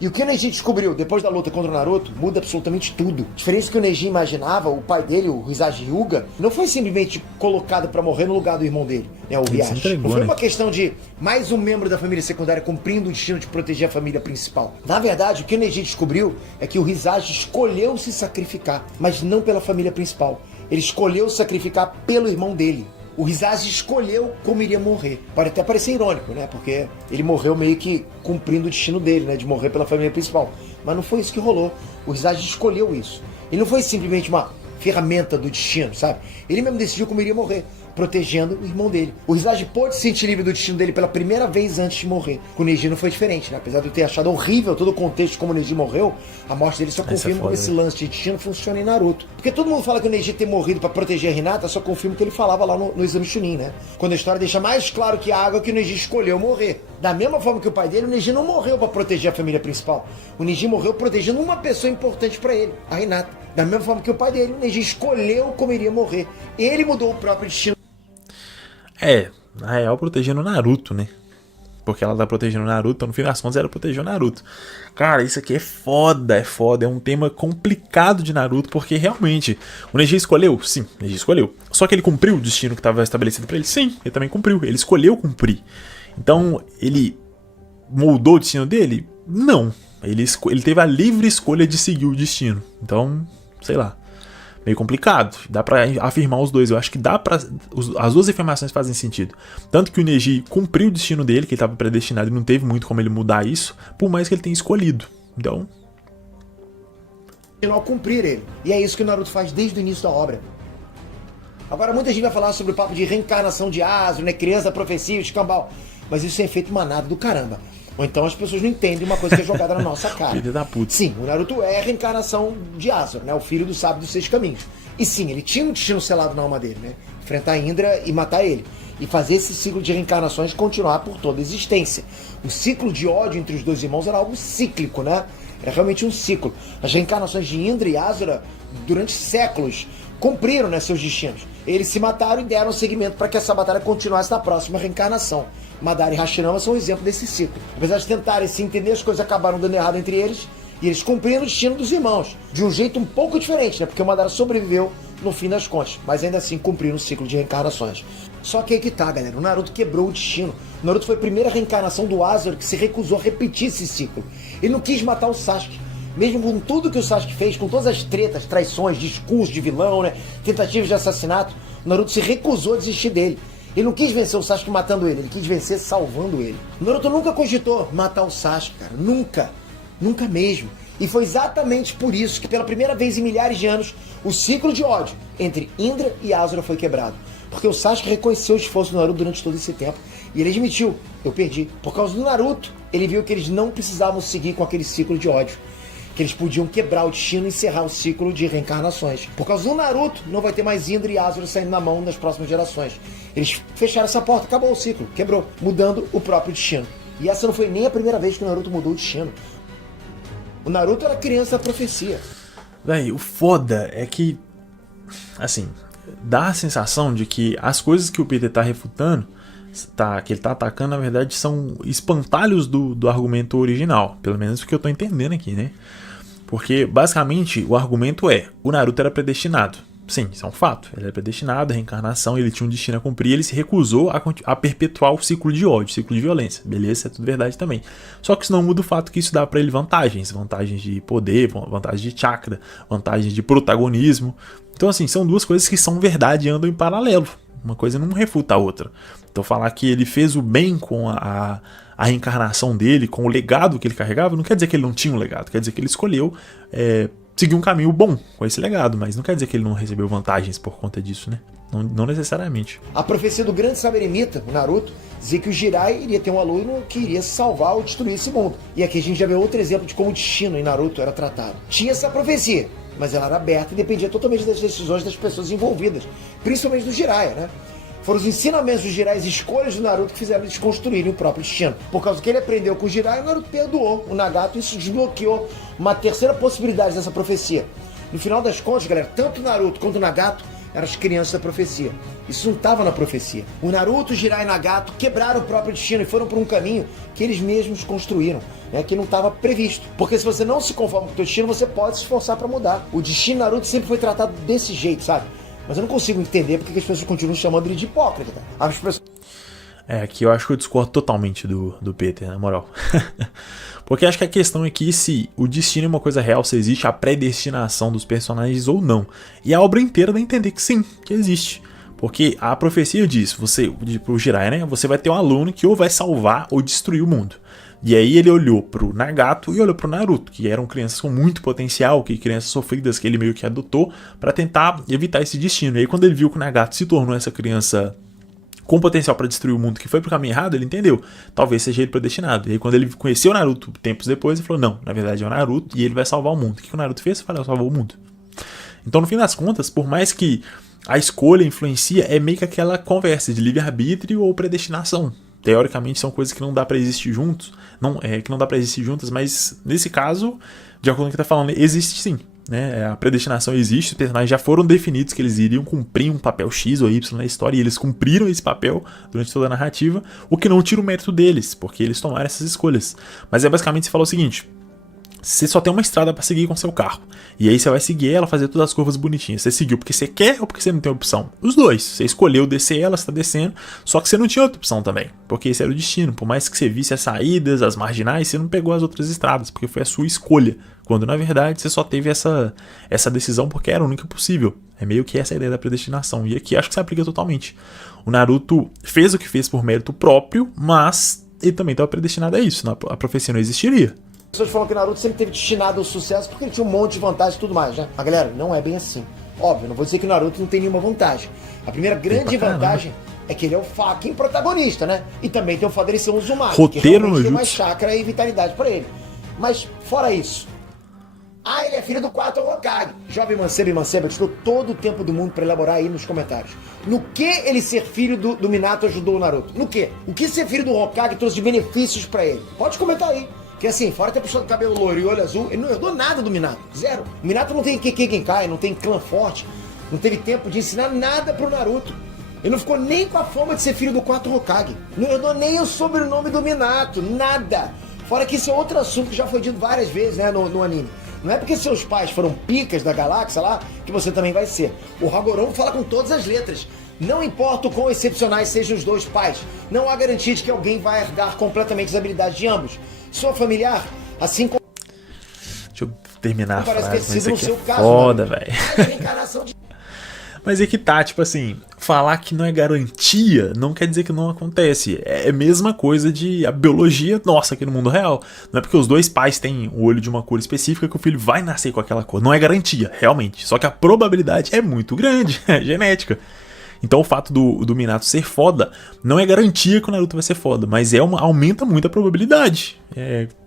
E o que o Neji descobriu depois da luta contra o Naruto muda absolutamente tudo. Diferente do que o Neji imaginava, o pai dele, o Hisashi Hyuga, não foi simplesmente colocado pra morrer no lugar do irmão dele, né, o Hiashi. Não foi uma questão de mais um membro da família secundária cumprindo o destino de proteger a família principal. Na verdade, o que o Neji descobriu é que o Hisashi escolheu se sacrificar, mas não pela família principal. Ele escolheu se sacrificar pelo irmão dele. O Hisashi escolheu como iria morrer. Pode até parecer irônico, né? Porque ele morreu meio que cumprindo o destino dele, né? De morrer pela família principal. Mas não foi isso que rolou. O Hisashi escolheu isso. Ele não foi simplesmente uma ferramenta do destino, sabe? Ele mesmo decidiu como iria morrer, protegendo o irmão dele. O Hisashi pôde se sentir livre do destino dele pela primeira vez antes de morrer. Com o Neji não foi diferente, né? Apesar de eu ter achado horrível todo o contexto como o Neji morreu, a morte dele só confirma como esse lance de destino funciona em Naruto. Porque todo mundo fala que o Neji ter morrido pra proteger a Hinata, só confirma o que ele falava lá no Exame Chunin, né? Quando a história deixa mais claro que a água que o Neji escolheu morrer. Da mesma forma que o pai dele, o Neji não morreu pra proteger a família principal. O Neji morreu protegendo uma pessoa importante pra ele, a Hinata. Da mesma forma que o pai dele, o Neji escolheu como iria morrer. Ele mudou o próprio destino. Na real, protegendo o Naruto, né? Porque ela tá protegendo o Naruto, então no fim das contas ela protegeu o Naruto. Cara, isso aqui é foda, é foda. É um tema complicado de Naruto, porque realmente, o Neji escolheu? Sim, o Neji escolheu. Só que ele cumpriu o destino que estava estabelecido pra ele? Sim, ele também cumpriu. Ele escolheu cumprir. Então, ele moldou o destino dele? Não. Ele teve a livre escolha de seguir o destino. Então, sei lá. Meio complicado, dá pra afirmar os dois. Eu acho que dá pra. As duas afirmações fazem sentido. Tanto que o Neji cumpriu o destino dele, que ele estava predestinado e não teve muito como ele mudar isso, por mais que ele tenha escolhido. Então. Ao cumprir ele. E é isso que o Naruto faz desde o início da obra. Agora, muita gente vai falar sobre o papo de reencarnação de Asura, né? Criança, profecia, escambau. Mas isso é efeito manado do caramba. Ou então as pessoas não entendem uma coisa que é jogada na nossa cara. Filho da puta. Sim, o Naruto é a reencarnação de Asura, né? O filho do sábio dos 6 caminhos. E sim, ele tinha um destino selado na alma dele, né? Enfrentar Indra e matar ele. E fazer esse ciclo de reencarnações continuar por toda a existência. O ciclo de ódio entre os dois irmãos era algo cíclico, né? Era realmente um ciclo. As reencarnações de Indra e Asura, durante séculos, cumpriram, né, seus destinos. Eles se mataram e deram seguimento para que essa batalha continuasse na próxima reencarnação. Madara e Hashirama são um exemplo desse ciclo. Apesar de tentarem se entender, as coisas acabaram dando errado entre eles e eles cumpriram o destino dos irmãos. De um jeito um pouco diferente, né? Porque o Madara sobreviveu no fim das contas, mas ainda assim cumpriram o ciclo de reencarnações. Só que aí que tá, galera. O Naruto quebrou o destino. O Naruto foi a primeira reencarnação do Asura que se recusou a repetir esse ciclo. Ele não quis matar o Sasuke. Mesmo com tudo que o Sasuke fez, com todas as tretas, traições, discursos de vilão, né? Tentativas de assassinato, o Naruto se recusou a desistir dele. Ele não quis vencer o Sasuke matando ele quis vencer salvando ele. O Naruto nunca cogitou matar o Sasuke, cara. Nunca. Nunca mesmo. E foi exatamente por isso que pela primeira vez em milhares de anos, o ciclo de ódio entre Indra e Asura foi quebrado. Porque o Sasuke reconheceu o esforço do Naruto durante todo esse tempo. E ele admitiu, eu perdi. Por causa do Naruto, ele viu que eles não precisavam seguir com aquele ciclo de ódio. Que eles podiam quebrar o destino e encerrar o ciclo de reencarnações. Por causa do Naruto, não vai ter mais Indra e Asura saindo na mão nas próximas gerações. Eles fecharam essa porta, acabou o ciclo, quebrou, mudando o próprio destino. E essa não foi nem a primeira vez que o Naruto mudou o destino. O Naruto era criança da profecia. Véi, o foda é que, assim, dá a sensação de que as coisas que o Peter tá refutando, que ele tá atacando, na verdade, são espantalhos do argumento original. Pelo menos o que eu tô entendendo aqui, né? Porque, basicamente, o argumento é: o Naruto era predestinado. Sim, isso é um fato. Ele era predestinado, a reencarnação, ele tinha um destino a cumprir, ele se recusou a perpetuar o ciclo de ódio, o ciclo de violência. Beleza, isso é tudo verdade também. Só que isso não muda o fato que isso dá pra ele vantagens de poder, vantagens de chakra, vantagens de protagonismo. Então, assim, são duas coisas que são verdade e andam em paralelo. Uma coisa não refuta a outra. Então, falar que ele fez o bem com a reencarnação dele, com o legado que ele carregava, não quer dizer que ele não tinha um legado, quer dizer que ele escolheu seguir um caminho bom com esse legado, mas não quer dizer que ele não recebeu vantagens por conta disso, né? Não necessariamente. A profecia do grande saber eremita, o Naruto, dizia que o Jiraiya iria ter um aluno que iria salvar ou destruir esse mundo. E aqui a gente já vê outro exemplo de como o destino em Naruto era tratado. Tinha essa profecia, mas ela era aberta e dependia totalmente das decisões das pessoas envolvidas, principalmente do Jiraiya, né? Foram os ensinamentos do Jiraiya, as escolhas do Naruto que fizeram eles construírem o próprio destino. Por causa que ele aprendeu com o Jiraiya, o Naruto perdoou o Nagato e isso desbloqueou uma terceira possibilidade dessa profecia. No final das contas, galera, tanto o Naruto quanto o Nagato eram as crianças da profecia. Isso não estava na profecia. O Naruto, o Jiraiya e o Nagato quebraram o próprio destino e foram por um caminho que eles mesmos construíram, né, que não estava previsto. Porque se você não se conforma com o seu destino, você pode se esforçar para mudar. O destino Naruto sempre foi tratado desse jeito, sabe? Mas eu não consigo entender porque as pessoas continuam chamando ele de hipócrita. As pessoas... Aqui eu acho que eu discordo totalmente do Peter, na moral. Porque acho que a questão é que se o destino é uma coisa real, se existe a predestinação dos personagens ou não. E a obra inteira dá a entender que sim, que existe. Porque a profecia diz, pro Jiraiya, né? Você vai ter um aluno que ou vai salvar ou destruir o mundo. E aí ele olhou pro Nagato e olhou pro Naruto, que eram crianças com muito potencial, que crianças sofridas que ele meio que adotou para tentar evitar esse destino. E aí quando ele viu que o Nagato se tornou essa criança com potencial para destruir o mundo, que foi pro caminho errado, ele entendeu. Talvez seja ele predestinado. E aí quando ele conheceu o Naruto tempos depois, ele falou, não, na verdade é o Naruto e ele vai salvar o mundo. O que o Naruto fez? Ele salvou o mundo. Então no fim das contas, por mais que a escolha influencia, é meio que aquela conversa de livre-arbítrio ou predestinação. Teoricamente são coisas que não dá pra existir juntos, que não dá pra existir juntas, mas nesse caso, de acordo com o que tá falando, existe sim, né? A predestinação existe, os personagens já foram definidos que eles iriam cumprir um papel X ou Y na história, e eles cumpriram esse papel durante toda a narrativa, o que não tira o mérito deles, porque eles tomaram essas escolhas. Mas basicamente você falou o seguinte: você só tem uma estrada pra seguir com seu carro. E aí você vai seguir ela, fazer todas as curvas bonitinhas. Você seguiu porque você quer ou porque você não tem opção? Os dois. Você escolheu descer ela, você tá descendo. Só que você não tinha outra opção também. Porque esse era o destino. Por mais que você visse as saídas, as marginais, você não pegou as outras estradas. Porque foi a sua escolha. Quando na verdade você só teve essa decisão porque era a única possível. É meio que essa a ideia da predestinação. E aqui acho que se aplica totalmente. O Naruto fez o que fez por mérito próprio, mas ele também estava predestinado a isso. A profecia não existiria. As pessoas falam que Naruto sempre teve destinado ao sucesso porque ele tinha um monte de vantagens e tudo mais, né? Mas galera, não é bem assim. Óbvio, não vou dizer que o Naruto não tem nenhuma vantagem. A primeira grande vantagem é que ele é o fucking protagonista, né? E também tem o fato dele ser um Uzumaki, roteiro que realmente no tem mais jutsu, chakra e vitalidade pra ele. Mas, fora isso... ele é filho do quarto Hokage. Jovem Mancebo e Mancebo, eu te dou todo o tempo do mundo pra elaborar aí nos comentários. No que ele ser filho do Minato ajudou o Naruto? No que? O que ser filho do Hokage trouxe de benefícios pra ele? Pode comentar aí. Que assim, fora ter puxado o cabelo loiro e olho azul, ele não herdou nada do Minato. Zero. O Minato não tem Kekkei Genkai, não tem clã forte, não teve tempo de ensinar nada pro Naruto. Ele não ficou nem com a fama de ser filho do quarto Hokage. Não herdou nem o sobrenome do Minato, nada. Fora que isso é outro assunto que já foi dito várias vezes, né, no anime. Não é porque seus pais foram picas da galáxia lá, que você também vai ser. O Hagoromo fala com todas as letras. Não importa o quão excepcionais sejam os dois pais, não há garantia de que alguém vai herdar completamente as habilidades de ambos. Sua familiar, assim como... Deixa eu terminar a frase, mas isso aqui é caso, foda, velho. De... Mas é que tá, tipo assim, falar que não é garantia não quer dizer que não acontece. É a mesma coisa de a biologia nossa aqui no mundo real. Não é porque os dois pais têm o olho de uma cor específica que o filho vai nascer com aquela cor. Não é garantia, realmente. Só que a probabilidade é muito grande, é genética. Então o fato do Minato ser foda não é garantia que o Naruto vai ser foda, mas aumenta muito a probabilidade.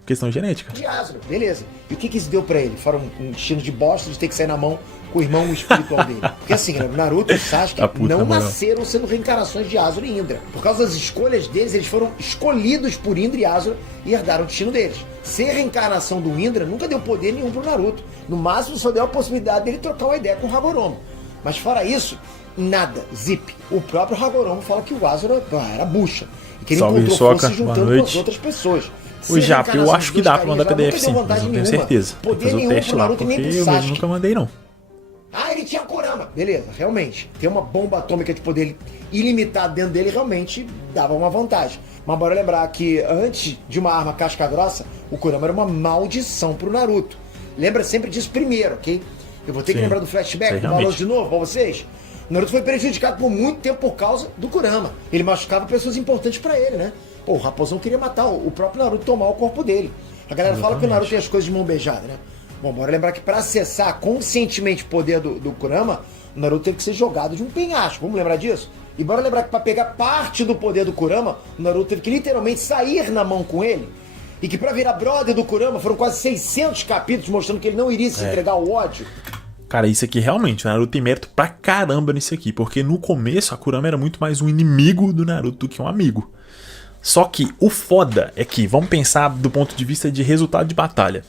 questão genética. De Asura, beleza. E o que isso deu pra ele? Fora um destino de bosta de ter que sair na mão com o irmão espiritual dele. Porque assim, Naruto e Sasuke não nasceram sendo reencarnações de Asura e Indra. Por causa das escolhas deles, eles foram escolhidos por Indra e Asura e herdaram o destino deles. Ser reencarnação do Indra nunca deu poder nenhum pro Naruto. No máximo, só deu a possibilidade dele trocar uma ideia com o Hagoromo. Mas fora isso, nada, zip. O próprio Hagoromo fala que o Asura era bucha. E que ele encontrou força juntando com as outras pessoas. O Jap, eu acho que dá pra mandar PDF sim, mas não tenho certeza. Poder fazer o teste lá, Naruto, porque nem pro eu Sasuke. nunca mandei não. Ah, ele tinha Kurama. Beleza, realmente. Ter uma bomba atômica de poder ilimitado dentro dele realmente dava uma vantagem. Mas bora lembrar que antes de uma arma casca grossa, o Kurama era uma maldição pro Naruto. Lembra sempre disso primeiro, ok? Eu vou ter que lembrar do flashback, balanço de novo pra vocês. O Naruto foi prejudicado por muito tempo por causa do Kurama. Ele machucava pessoas importantes pra ele, né? Pô, o Raposão queria matar o próprio Naruto, tomar o corpo dele. A galera fala que o Naruto tem as coisas de mão beijada, né? Bom, bora lembrar que pra acessar conscientemente o poder do Kurama, o Naruto teve que ser jogado de um penhasco. Vamos lembrar disso? E bora lembrar que pra pegar parte do poder do Kurama, o Naruto teve que literalmente sair na mão com ele. E que pra virar brother do Kurama foram quase 600 capítulos mostrando que ele não iria se entregar ao ódio. Cara, isso aqui realmente, o Naruto tem mérito pra caramba nisso aqui. Porque no começo a Kurama era muito mais um inimigo do Naruto do que um amigo. Só que o foda é que, vamos pensar do ponto de vista de resultado de batalha.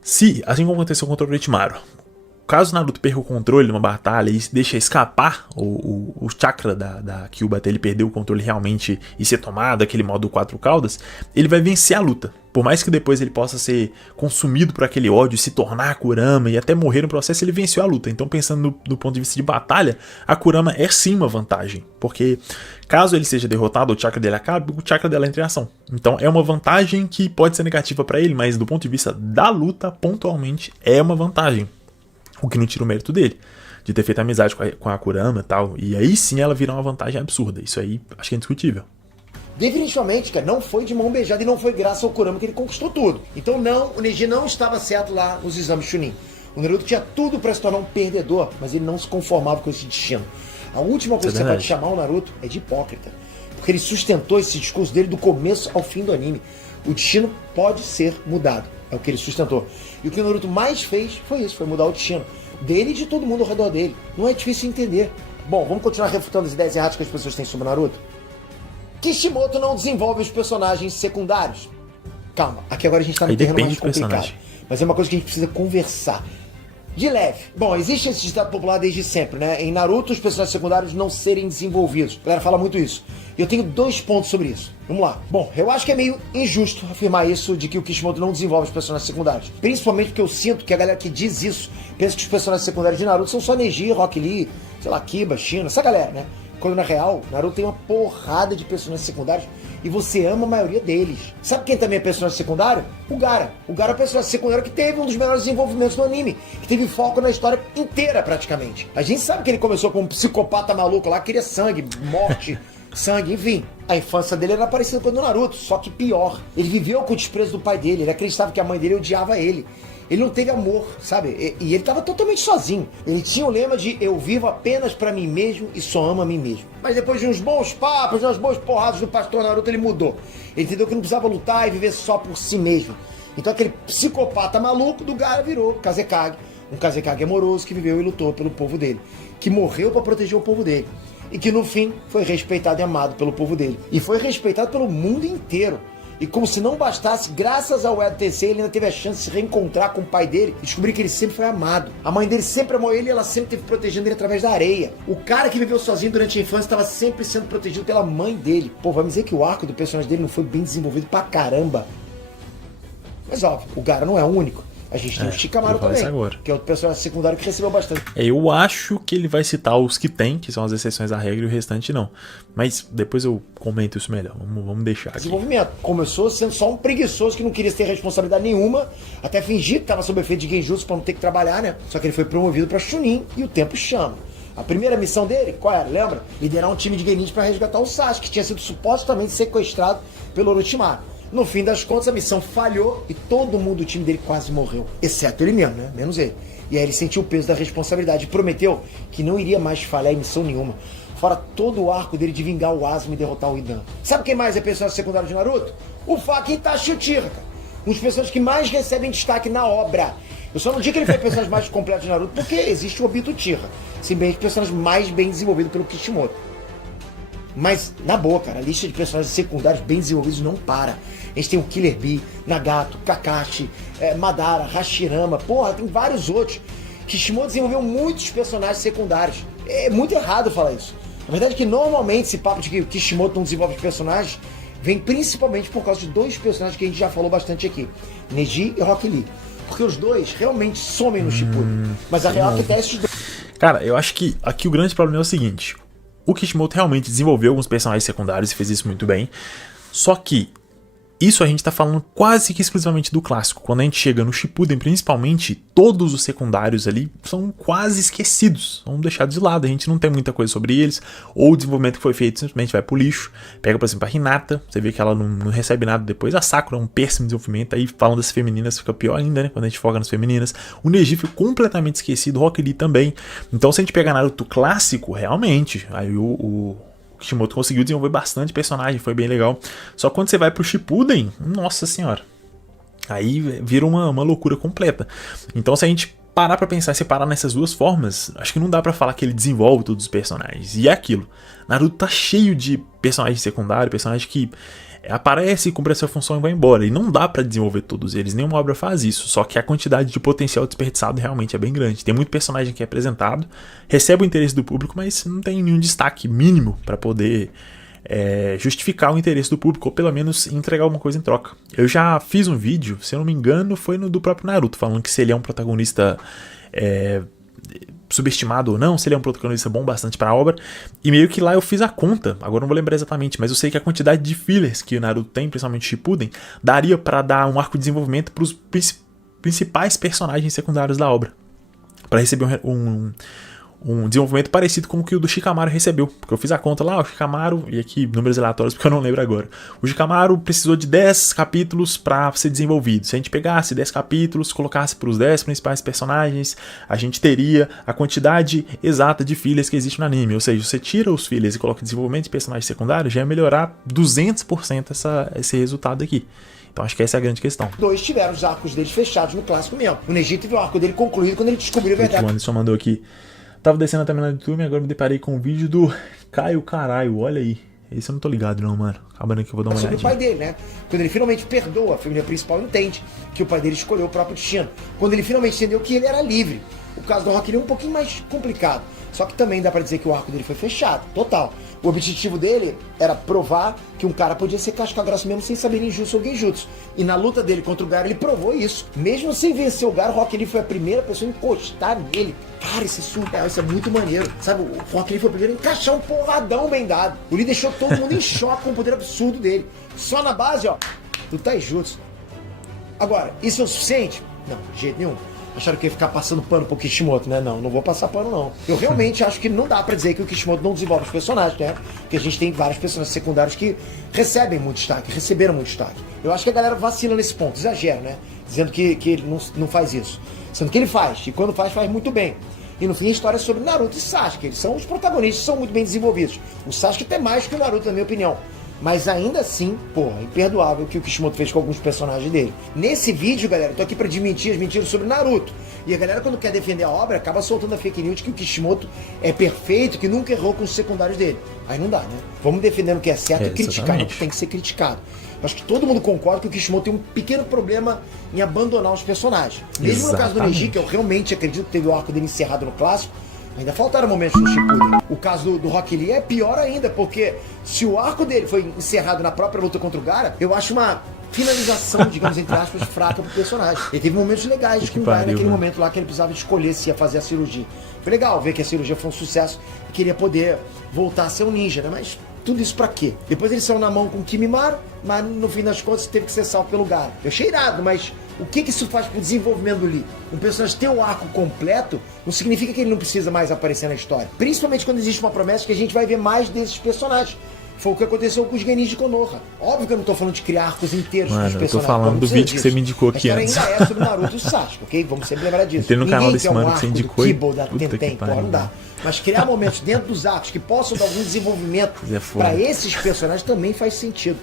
Se, assim como aconteceu contra o Orochimaru, caso o Naruto perca o controle numa batalha e deixa escapar o chakra da Kyuubi até ele perder o controle realmente e ser tomado, aquele modo 4 caudas, ele vai vencer a luta. Por mais que depois ele possa ser consumido por aquele ódio, se tornar Kurama e até morrer no processo, ele venceu a luta. Então, pensando do ponto de vista de batalha, a Kurama é sim uma vantagem. Porque caso ele seja derrotado, o chakra dele acabe, o chakra dela entra em ação. Então, é uma vantagem que pode ser negativa para ele, mas do ponto de vista da luta, pontualmente, é uma vantagem. O que não tira o mérito dele, de ter feito amizade com a Kurama e tal. E aí sim ela vira uma vantagem absurda. Isso aí acho que é indiscutível. Definitivamente, cara, não foi de mão beijada e não foi graças ao Kurama que ele conquistou tudo. Então não, o Neji não estava certo lá nos exames Chunin. O Naruto tinha tudo para se tornar um perdedor, mas ele não se conformava com esse destino. A última coisa que você pode chamar o Naruto é de hipócrita. Porque ele sustentou esse discurso dele do começo ao fim do anime. O destino pode ser mudado. É o que ele sustentou. E o que o Naruto mais fez foi isso, foi mudar o destino. Dele e de todo mundo ao redor dele. Não é difícil entender. Bom, vamos continuar refutando as ideias erradas que as pessoas têm sobre o Naruto? Kishimoto não desenvolve os personagens secundários. Calma, aqui agora a gente tá no terreno mais complicado. Mas é uma coisa que a gente precisa conversar. De leve. Bom, existe esse ditado popular desde sempre, né? Em Naruto, os personagens secundários não serem desenvolvidos. A galera fala muito isso. E eu tenho 2 pontos sobre isso. Vamos lá. Bom, eu acho que é meio injusto afirmar isso de que o Kishimoto não desenvolve os personagens secundários. Principalmente porque eu sinto que a galera que diz isso pensa que os personagens secundários de Naruto são só Neji, Rock Lee, sei lá, Kiba, Shino, essa galera, né? Quando na real, Naruto tem uma porrada de personagens secundários e você ama a maioria deles. Sabe quem também é personagem secundário? O Gaara. O Gaara é o personagem secundário que teve um dos melhores desenvolvimentos do anime, que teve foco na história inteira praticamente. A gente sabe que ele começou como um psicopata maluco lá, queria sangue, morte, sangue, enfim. A infância dele era parecida com a do Naruto, só que pior. Ele viveu com o desprezo do pai dele, ele acreditava que a mãe dele odiava ele. Ele não teve amor, sabe? E ele tava totalmente sozinho. Ele tinha o lema de eu vivo apenas pra mim mesmo e só amo a mim mesmo. Mas depois de uns bons papos, de umas boas porradas do pastor Naruto, ele mudou. Ele entendeu que não precisava lutar e viver só por si mesmo. Então aquele psicopata maluco do Gaara virou Kazekage. Um Kazekage amoroso que viveu e lutou pelo povo dele. Que morreu pra proteger o povo dele. E que no fim foi respeitado e amado pelo povo dele. E foi respeitado pelo mundo inteiro. E como se não bastasse, graças ao EDTC, ele ainda teve a chance de se reencontrar com o pai dele e descobrir que ele sempre foi amado. A mãe dele sempre amou ele e ela sempre esteve protegendo ele através da areia. O cara que viveu sozinho durante a infância estava sempre sendo protegido pela mãe dele. Pô, vai me dizer que o arco do personagem dele não foi bem desenvolvido pra caramba. Mas óbvio, o Gaara não é o único. A gente tem o Shikamaru também, que é outro personagem secundário que recebeu bastante. Eu acho que ele vai citar os que tem, que são as exceções à regra, e o restante não. Mas depois eu comento isso melhor. Vamos deixar aqui. Desenvolvimento. Começou sendo só um preguiçoso que não queria ter responsabilidade nenhuma, até fingir que estava sob efeito de genjutsu para não ter que trabalhar, né? Só que ele foi promovido para Chunin e o tempo chama. A primeira missão dele, qual era? Lembra? Liderar um time de geninhos para resgatar o Sasuke, que tinha sido supostamente sequestrado pelo Orochimaru. No fim das contas, a missão falhou e todo mundo do time dele quase morreu. Exceto ele mesmo, né? Menos ele. E aí ele sentiu o peso da responsabilidade e prometeu que não iria mais falhar em missão nenhuma. Fora todo o arco dele de vingar o Asuma e derrotar o Hidan. Sabe quem mais é personagem secundário de Naruto? O fucking Itachi Uchiha, cara. Um dos personagens que mais recebem destaque na obra. Eu só não digo que ele foi o personagem mais completo de Naruto, porque existe o Obito Uchiha, se bem que o personagem mais bem desenvolvido pelo Kishimoto. Mas, na boa, cara, a lista de personagens secundários bem desenvolvidos não para. A gente tem o Killer Bee, Nagato, Kakashi, Madara, Hashirama, porra, tem vários outros. Kishimoto desenvolveu muitos personagens secundários. É muito errado falar isso. A verdade é que normalmente esse papo de que o Kishimoto não desenvolve os personagens vem principalmente por causa de dois personagens que a gente já falou bastante aqui, Neji e Rock Lee. Porque os dois realmente somem no Shippuden. Mas a real é que esses dois... Cara, eu acho que aqui o grande problema é o seguinte. O Kishimoto realmente desenvolveu alguns personagens secundários e fez isso muito bem. Só que isso a gente tá falando quase que exclusivamente do clássico. Quando a gente chega no Shippuden, principalmente, todos os secundários ali são quase esquecidos, são deixados de lado. A gente não tem muita coisa sobre eles, ou o desenvolvimento que foi feito simplesmente vai pro lixo. Pega, por exemplo, a Hinata, você vê que ela não recebe nada depois. A Sakura é um péssimo desenvolvimento, aí falando das femininas fica pior ainda, né, quando a gente foca nas femininas. O Neji foi completamente esquecido, o Rock Lee também. Então se a gente pegar Naruto clássico, realmente, aí o Kishimoto conseguiu desenvolver bastante personagem, foi bem legal. Só que quando você vai pro Shippuden, nossa senhora, aí vira uma loucura completa. Então se a gente parar pra pensar e separar nessas duas formas, acho que não dá pra falar que ele desenvolve todos os personagens. E é aquilo, Naruto tá cheio de personagens secundários, personagens que aparece, cumpre a sua função e vai embora. E não dá pra desenvolver todos eles, nenhuma obra faz isso. Só que a quantidade de potencial desperdiçado realmente é bem grande. Tem muito personagem que é apresentado, recebe o interesse do público, mas não tem nenhum destaque mínimo pra poder justificar o interesse do público, ou pelo menos entregar alguma coisa em troca. Eu já fiz um vídeo, se eu não me engano, foi no do próprio Naruto, falando que se ele é um protagonista subestimado ou não, se ele é um protagonista bom bastante para a obra, e meio que lá eu fiz a conta, agora não vou lembrar exatamente, mas eu sei que a quantidade de fillers que o Naruto tem, principalmente Shippuden, daria para dar um arco de desenvolvimento para os principais personagens secundários da obra, para receber um desenvolvimento parecido com o que o do Shikamaru recebeu, porque eu fiz a conta lá, o Shikamaru, e aqui números aleatórios porque eu não lembro agora, o Shikamaru precisou de 10 capítulos para ser desenvolvido. Se a gente pegasse 10 capítulos, colocasse para os 10 principais personagens, a gente teria a quantidade exata de fillers que existe no anime, ou seja, você tira os fillers e coloca desenvolvimento de personagens secundários, já ia melhorar 200% esse resultado aqui. Então acho que essa é a grande questão. Dois tiveram os arcos deles fechados no clássico mesmo. O Neji teve o arco dele concluído quando ele descobriu a verdade. O Anderson mandou aqui: tava descendo a timeline do YouTube e agora me deparei com um vídeo do Caio Caralho, olha aí. Esse eu não tô ligado não, mano. Acabando aqui eu vou dar uma olhadinha. O pai dele, né? Quando ele finalmente perdoa, a família principal entende que o pai dele escolheu o próprio destino. Quando ele finalmente entendeu que ele era livre. O caso do Rock Lee é um pouquinho mais complicado. Só que também dá pra dizer que o arco dele foi fechado, total. O objetivo dele era provar que um cara podia ser casca-grossa mesmo sem saber ninjutsu ou genjutsu. E na luta dele contra o Gaara, ele provou isso. Mesmo sem vencer o Gaara, o Rock Lee foi a primeira pessoa a encostar nele. Cara, isso é surreal, isso é muito maneiro. Sabe, o Rock Lee foi o primeiro a encaixar um porradão bem dado. O Lee deixou todo mundo em choque com o poder absurdo dele. Só na base, ó, do taijutsu. Agora, isso é o suficiente? Não, de jeito nenhum. Acharam que ia ficar passando pano pro Kishimoto, né? Não vou passar pano, não. Eu realmente acho que não dá pra dizer que o Kishimoto não desenvolve os personagens, né? Porque a gente tem vários personagens secundários que recebem muito destaque, receberam muito destaque. Eu acho que a galera vacila nesse ponto, exagera, né? Dizendo que ele não faz isso. Sendo que ele faz, e quando faz muito bem. E no fim a história é sobre Naruto e Sasuke. Eles são os protagonistas, são muito bem desenvolvidos. O Sasuke até mais que o Naruto, na minha opinião. Mas ainda assim, porra, imperdoável o que o Kishimoto fez com alguns personagens dele. Nesse vídeo, galera, eu tô aqui pra desmentir as mentiras sobre Naruto. E a galera, quando quer defender a obra, acaba soltando a fake news de que o Kishimoto é perfeito, que nunca errou com os secundários dele. Aí não dá, né? Vamos defendendo o que é certo e criticando o que tem que ser criticado. Eu acho que todo mundo concorda que o Kishimoto tem um pequeno problema em abandonar os personagens. Mesmo no caso do Neji, que eu realmente acredito que teve o arco dele encerrado no clássico, ainda faltaram momentos no Shippuden. O caso do Rock Lee é pior ainda, porque se o arco dele foi encerrado na própria luta contra o Gaara, eu acho uma finalização, digamos, entre aspas, fraca pro personagem. Ele teve momentos legais com o Gaara naquele momento lá que ele precisava escolher se ia fazer a cirurgia. Foi legal ver que a cirurgia foi um sucesso e queria poder voltar a ser um ninja, né? Mas tudo isso pra quê? Depois ele saiu na mão com o Kimimaro, mas no fim das contas teve que ser salvo pelo Gaara. Eu achei irado, mas o que isso faz pro desenvolvimento do Lee? Um personagem ter um arco completo não significa que ele não precisa mais aparecer na história. Principalmente quando existe uma promessa que a gente vai ver mais desses personagens. Foi o que aconteceu com os Genin de Konoha. Óbvio que eu não tô falando de criar arcos inteiros dos personagens. Eu tô falando do vídeo que você me indicou aqui antes. A história ainda é sobre Naruto e Sasuke, ok? Vamos sempre lembrar disso. Tem no canal desse mano que você indicou. Kibo da Tenten, porra, não dá. Mas criar momentos dentro dos arcos que possam dar algum desenvolvimento pra esses personagens também faz sentido.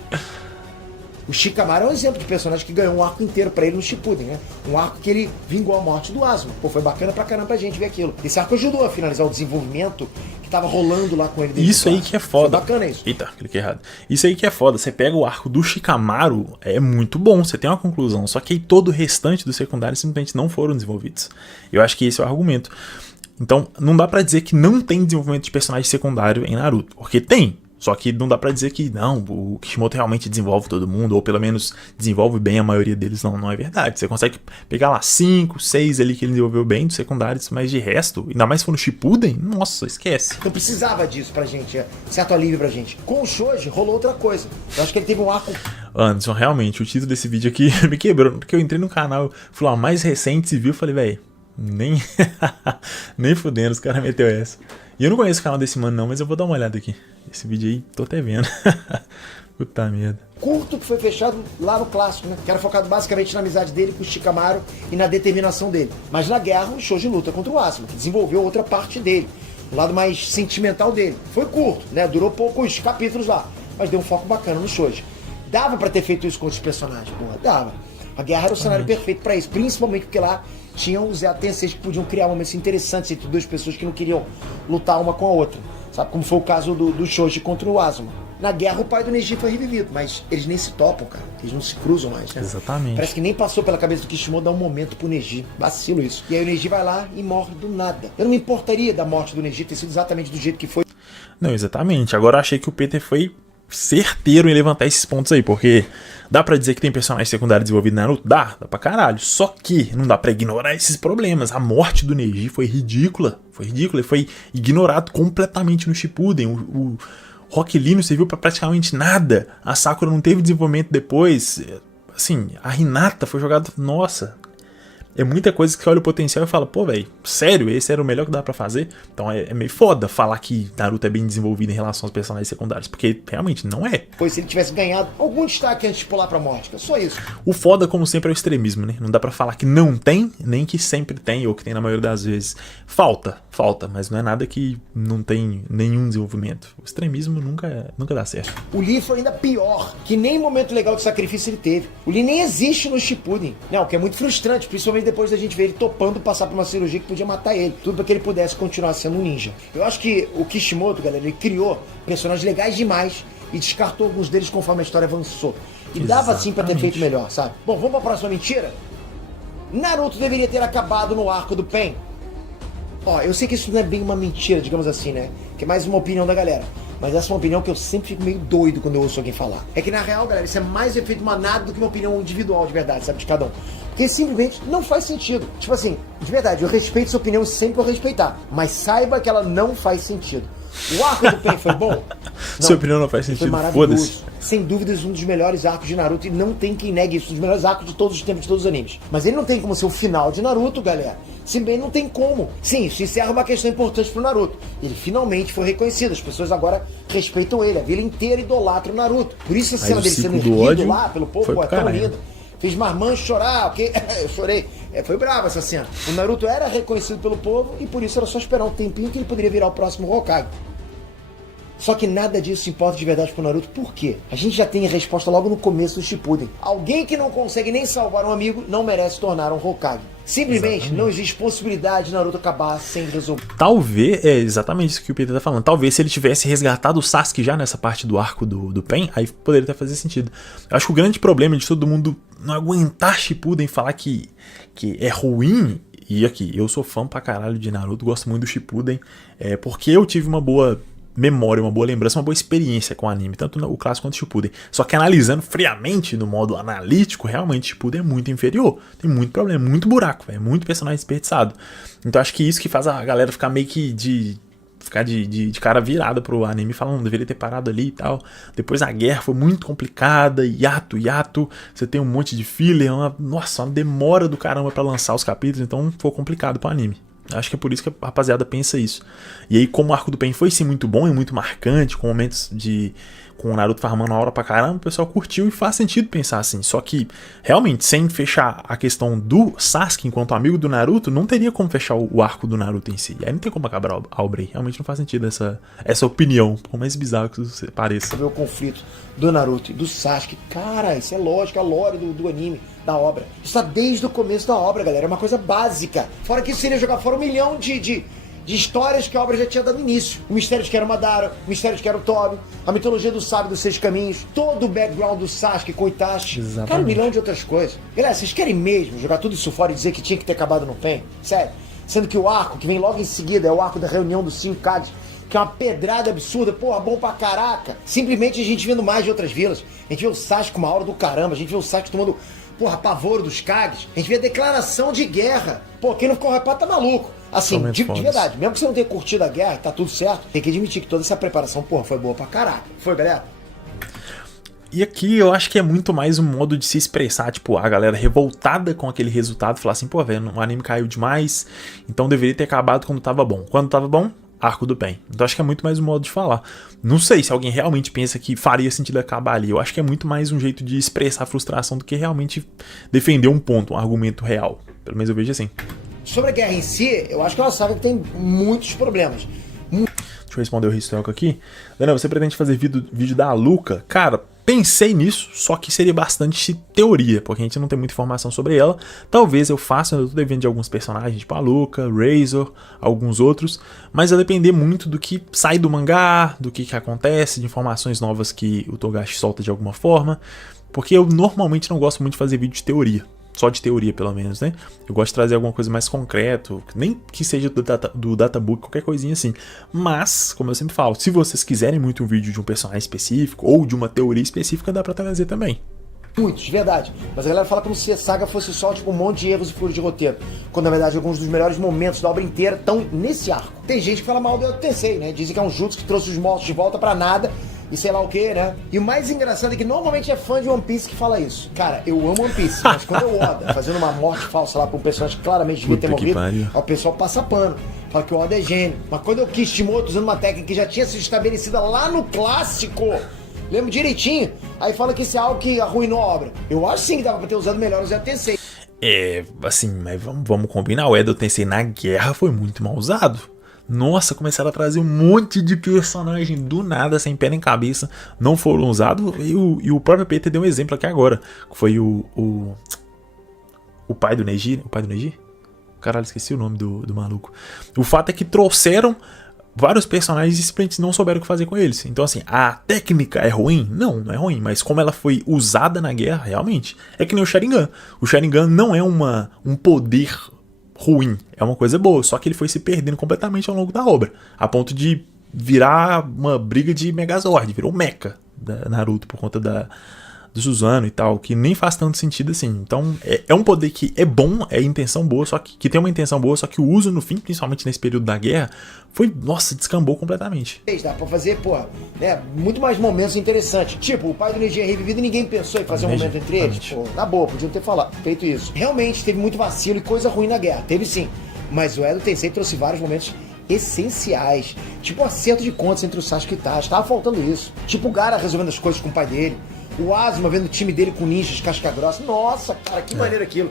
O Shikamaru é um exemplo de personagem que ganhou um arco inteiro pra ele no Shippuden, né? Um arco que ele vingou a morte do Asuma. Pô, foi bacana pra caramba pra gente ver aquilo. Esse arco ajudou a finalizar o desenvolvimento que tava rolando lá com ele. Isso aí que é foda. Foi bacana isso. Eita, cliquei errado. Isso aí que é foda. Você pega o arco do Shikamaru, é muito bom, você tem uma conclusão. Só que aí todo o restante dos secundários simplesmente não foram desenvolvidos. Eu acho que esse é o argumento. Então, não dá pra dizer que não tem desenvolvimento de personagem secundário em Naruto. Porque tem. Só que não dá pra dizer que não, o Kishimoto realmente desenvolve todo mundo, ou pelo menos desenvolve bem a maioria deles. Não é verdade. Você consegue pegar lá 5, 6 ali que ele desenvolveu bem dos secundários, mas de resto, ainda mais se for no Shippuden, nossa, esquece. Não precisava disso pra gente, certo alívio pra gente. Com o Shoji rolou outra coisa. Eu acho que ele teve um arco... Anderson, realmente, o título desse vídeo aqui me quebrou, porque eu entrei no canal, fui lá, mais recente, e viu, eu falei, velho, nem fudendo, os caras meteu essa. E eu não conheço o canal desse mano não, mas eu vou dar uma olhada aqui. Esse vídeo aí, tô até vendo. Puta merda. Curto que foi fechado lá no clássico, né? Que era focado basicamente na amizade dele com o Shikamaru e na determinação dele. Mas na guerra, o Shoji luta contra o Asuma, que desenvolveu outra parte dele. O lado mais sentimental dele. Foi curto, né? Durou poucos capítulos lá. Mas deu um foco bacana no Shoji. Dava pra ter feito isso com outros personagens, porra. Dava. A guerra era o cenário perfeito pra isso. Principalmente porque lá tinham os Atenseis que podiam criar momentos interessantes entre duas pessoas que não queriam lutar uma com a outra. Sabe? Como foi o caso do Shoji contra o Asuma. Na guerra o pai do Neji foi revivido, mas eles nem se topam, cara. Eles não se cruzam mais, né? Exatamente. Parece que nem passou pela cabeça do Kishimoto dar um momento pro Neji. Vacilo isso. E aí o Neji vai lá e morre do nada. Eu não me importaria da morte do Neji ter sido exatamente do jeito que foi. Não, exatamente. Agora eu achei que o Peter foi certeiro em levantar esses pontos aí, porque dá pra dizer que tem personagem secundário desenvolvido na Naruto? Dá pra caralho. Só que não dá pra ignorar esses problemas. A morte do Neji foi ridícula. Ele foi ignorado completamente no Shippuden. O Rock Lee não serviu pra praticamente nada. A Sakura não teve desenvolvimento depois. Assim, a Hinata foi jogada... Nossa... É muita coisa que você olha o potencial e fala, pô, velho, sério, esse era o melhor que dá pra fazer? Então é meio foda falar que Naruto é bem desenvolvido em relação aos personagens secundários, porque realmente não é. Pois se ele tivesse ganhado algum destaque antes de pular pra morte, só isso. O foda, como sempre, é o extremismo, né? Não dá pra falar que não tem, nem que sempre tem, ou que tem na maioria das vezes. Falta, mas não é nada que não tem nenhum desenvolvimento. O extremismo nunca dá certo. O Lee foi ainda pior, que nem momento legal de sacrifício ele teve. O Lee nem existe no Shippuden. Não, o que é muito frustrante, principalmente depois da gente ver ele topando passar por uma cirurgia que podia matar ele. Tudo pra que ele pudesse continuar sendo um ninja. Eu acho que o Kishimoto, galera, ele criou personagens legais demais e descartou alguns deles conforme a história avançou. E dava sim pra ter feito melhor, sabe? Bom, vamos pra próxima mentira? Naruto deveria ter acabado no arco do Pain. Ó, eu sei que isso não é bem uma mentira, digamos assim, né? Que é mais uma opinião da galera. Mas essa é uma opinião que eu sempre fico meio doido quando eu ouço alguém falar. É que na real, galera, isso é mais efeito manado do que uma opinião individual de verdade, sabe? De cada um. Porque simplesmente não faz sentido. Tipo assim, de verdade, eu respeito sua opinião sempre que eu respeitar. Mas saiba que ela não faz sentido. O arco do Pain foi bom? Sua opinião não faz sentido, foi maravilhoso. Foda-se. Sem dúvidas, um dos melhores arcos de Naruto. E não tem quem negue isso. Um dos melhores arcos de todos os tempos, de todos os animes. Mas ele não tem como ser o final de Naruto, galera. Se bem não tem como. Sim, isso encerra uma questão importante pro Naruto. Ele finalmente foi reconhecido. As pessoas agora respeitam ele. A vila inteira idolatra o Naruto. Por isso a cena dele sendo erguido lá pelo povo é tão linda. Fez Marmanjo chorar, ok? Eu chorei. Foi brava essa cena. O Naruto era reconhecido pelo povo e por isso era só esperar um tempinho que ele poderia virar o próximo Hokage. Só que nada disso importa de verdade pro Naruto. Por quê? A gente já tem a resposta logo no começo do Shippuden. Alguém que não consegue nem salvar um amigo não merece tornar um Hokage. Simplesmente não existe possibilidade de Naruto acabar sem resolver. Talvez, é exatamente isso que o Peter tá falando. Talvez se ele tivesse resgatado o Sasuke já nessa parte do arco do Pain, aí poderia até fazer sentido. Eu acho que o grande problema de todo mundo não aguentar Shippuden e falar que é ruim. E aqui, eu sou fã pra caralho de Naruto, gosto muito do Shippuden, porque eu tive uma boa memória, uma boa lembrança, uma boa experiência com o anime, tanto o clássico quanto o Shippuden. Só que analisando friamente, no modo analítico, realmente o Shippuden é muito inferior. Tem muito problema, muito buraco, é muito personagem desperdiçado. Então acho que isso que faz a galera ficar meio que de cara virada pro anime, falando, deveria ter parado ali e tal. Depois a guerra foi muito complicada, hiato, você tem um monte de filler, uma demora do caramba pra lançar os capítulos, então ficou complicado pro anime. Acho que é por isso que a rapaziada pensa isso. E aí, como o arco do Pain foi sim muito bom e muito marcante, com momentos com o Naruto farmando a hora pra caramba, o pessoal curtiu e faz sentido pensar assim. Só que, realmente, sem fechar a questão do Sasuke enquanto amigo do Naruto, não teria como fechar o arco do Naruto em si. E aí não tem como acabar a obra aí. Realmente não faz sentido essa opinião, por mais bizarro que isso pareça. Ver o conflito do Naruto e do Sasuke, cara, isso é lógico, a lore do anime, da obra. Isso tá desde o começo da obra, galera, é uma coisa básica. Fora que isso seria jogar fora 1 milhão de histórias que a obra já tinha dado início. O mistério de que era o Madara, o mistério de que era o Tobi, a mitologia do sábio dos 6 caminhos, todo o background do Sasuke com o Itachi. Exatamente. Cara, 1 milhão de outras coisas. Galera, vocês querem mesmo jogar tudo isso fora e dizer que tinha que ter acabado no Pain? Sério. Sendo que o arco que vem logo em seguida é o arco da reunião dos 5 Kages, que é uma pedrada absurda, porra, bom pra caraca. Simplesmente a gente vendo mais de outras vilas. A gente vê o Sasuke com uma aura do caramba, a gente vê o Sasuke tomando, porra, pavoro dos Kages. A gente vê a declaração de guerra. Pô, quem não ficou hypado tá maluco. Assim, de verdade, mesmo que você não tenha curtido a guerra, tá tudo certo, tem que admitir que toda essa preparação, porra, foi boa pra caraca. Foi, galera? E aqui eu acho que é muito mais um modo de se expressar, tipo, a galera revoltada com aquele resultado, falar assim, pô, velho, o anime caiu demais, então deveria ter acabado quando tava bom. Quando tava bom, arco do Pain. Então acho que é muito mais um modo de falar. Não sei se alguém realmente pensa que faria sentido acabar ali. Eu acho que é muito mais um jeito de expressar a frustração do que realmente defender um ponto, um argumento real. Pelo menos eu vejo assim. Sobre a guerra em si, eu acho que é uma saga que tem muitos problemas. Deixa eu responder o Ristelco aqui. Daniel, você pretende fazer vídeo da Luca? Cara, pensei nisso, só que seria bastante teoria, porque a gente não tem muita informação sobre ela. Talvez eu faça, eu tô devendo de alguns personagens, tipo a Luca, Razor, alguns outros, mas vai depender muito do que sai do mangá, do que acontece, de informações novas que o Togashi solta de alguma forma, porque eu normalmente não gosto muito de fazer vídeo de teoria. Só de teoria, pelo menos, né? Eu gosto de trazer alguma coisa mais concreto, nem que seja do databook, qualquer coisinha assim. Mas, como eu sempre falo, se vocês quiserem muito um vídeo de um personagem específico ou de uma teoria específica, dá pra trazer também. Muitos, de verdade. Mas a galera fala como se a saga fosse só tipo um monte de erros e furos de roteiro. Quando na verdade alguns dos melhores momentos da obra inteira estão nesse arco. Tem gente que fala mal do Edo Tensei, né? Dizem que é um jutsu que trouxe os mortos de volta pra nada. E sei lá o que, né? E o mais engraçado é que normalmente é fã de One Piece que fala isso. Cara, eu amo One Piece, mas quando eu Oda fazendo uma morte falsa lá pra um personagem que claramente devia ter morrido, aí o pessoal passa pano. Fala que o Oda é gênio. Mas quando eu quis Kishimoto usando uma técnica que já tinha sido estabelecida lá no clássico, lembro direitinho, aí fala que isso é algo que arruinou a obra. Eu acho sim que dava pra ter usado melhor o Edo Tensei. É, assim, mas vamos combinar, o Edo Tensei na guerra foi muito mal usado. Nossa, começaram a trazer um monte de personagem do nada, sem pé nem cabeça, não foram usados, e o próprio Peter deu um exemplo aqui agora, que foi o pai do Neji, Caralho, esqueci o nome do maluco. O fato é que trouxeram vários personagens e simplesmente não souberam o que fazer com eles. Então assim, a técnica é ruim? Não, não é ruim, mas como ela foi usada na guerra, realmente, é que nem o Sharingan. O Sharingan não é um poder ruim, é uma coisa boa, só que ele foi se perdendo completamente ao longo da obra, a ponto de virar uma briga de Megazord, virou Mecha da Naruto por conta do Susanoo e tal, que nem faz tanto sentido assim. Então é um poder que é bom, é intenção boa, só que tem uma intenção boa, só que o uso no fim, principalmente nesse período da guerra, foi, nossa, descambou completamente. Dá pra fazer, pô, né, muito mais momentos interessantes. Tipo, o pai do Neji é revivido e ninguém pensou em fazer um momento entre eles. Pô, na boa, podiam ter feito isso. Realmente teve muito vacilo e coisa ruim na guerra, teve sim. Mas o Edo Tensei trouxe vários momentos essenciais. Tipo o acerto de contas entre o Sasuke e o Itachi, tava faltando isso. Tipo o Gaara resolvendo as coisas com o pai dele. O Asuma vendo o time dele com ninjas, casca grossa. Nossa, cara, que maneiro aquilo.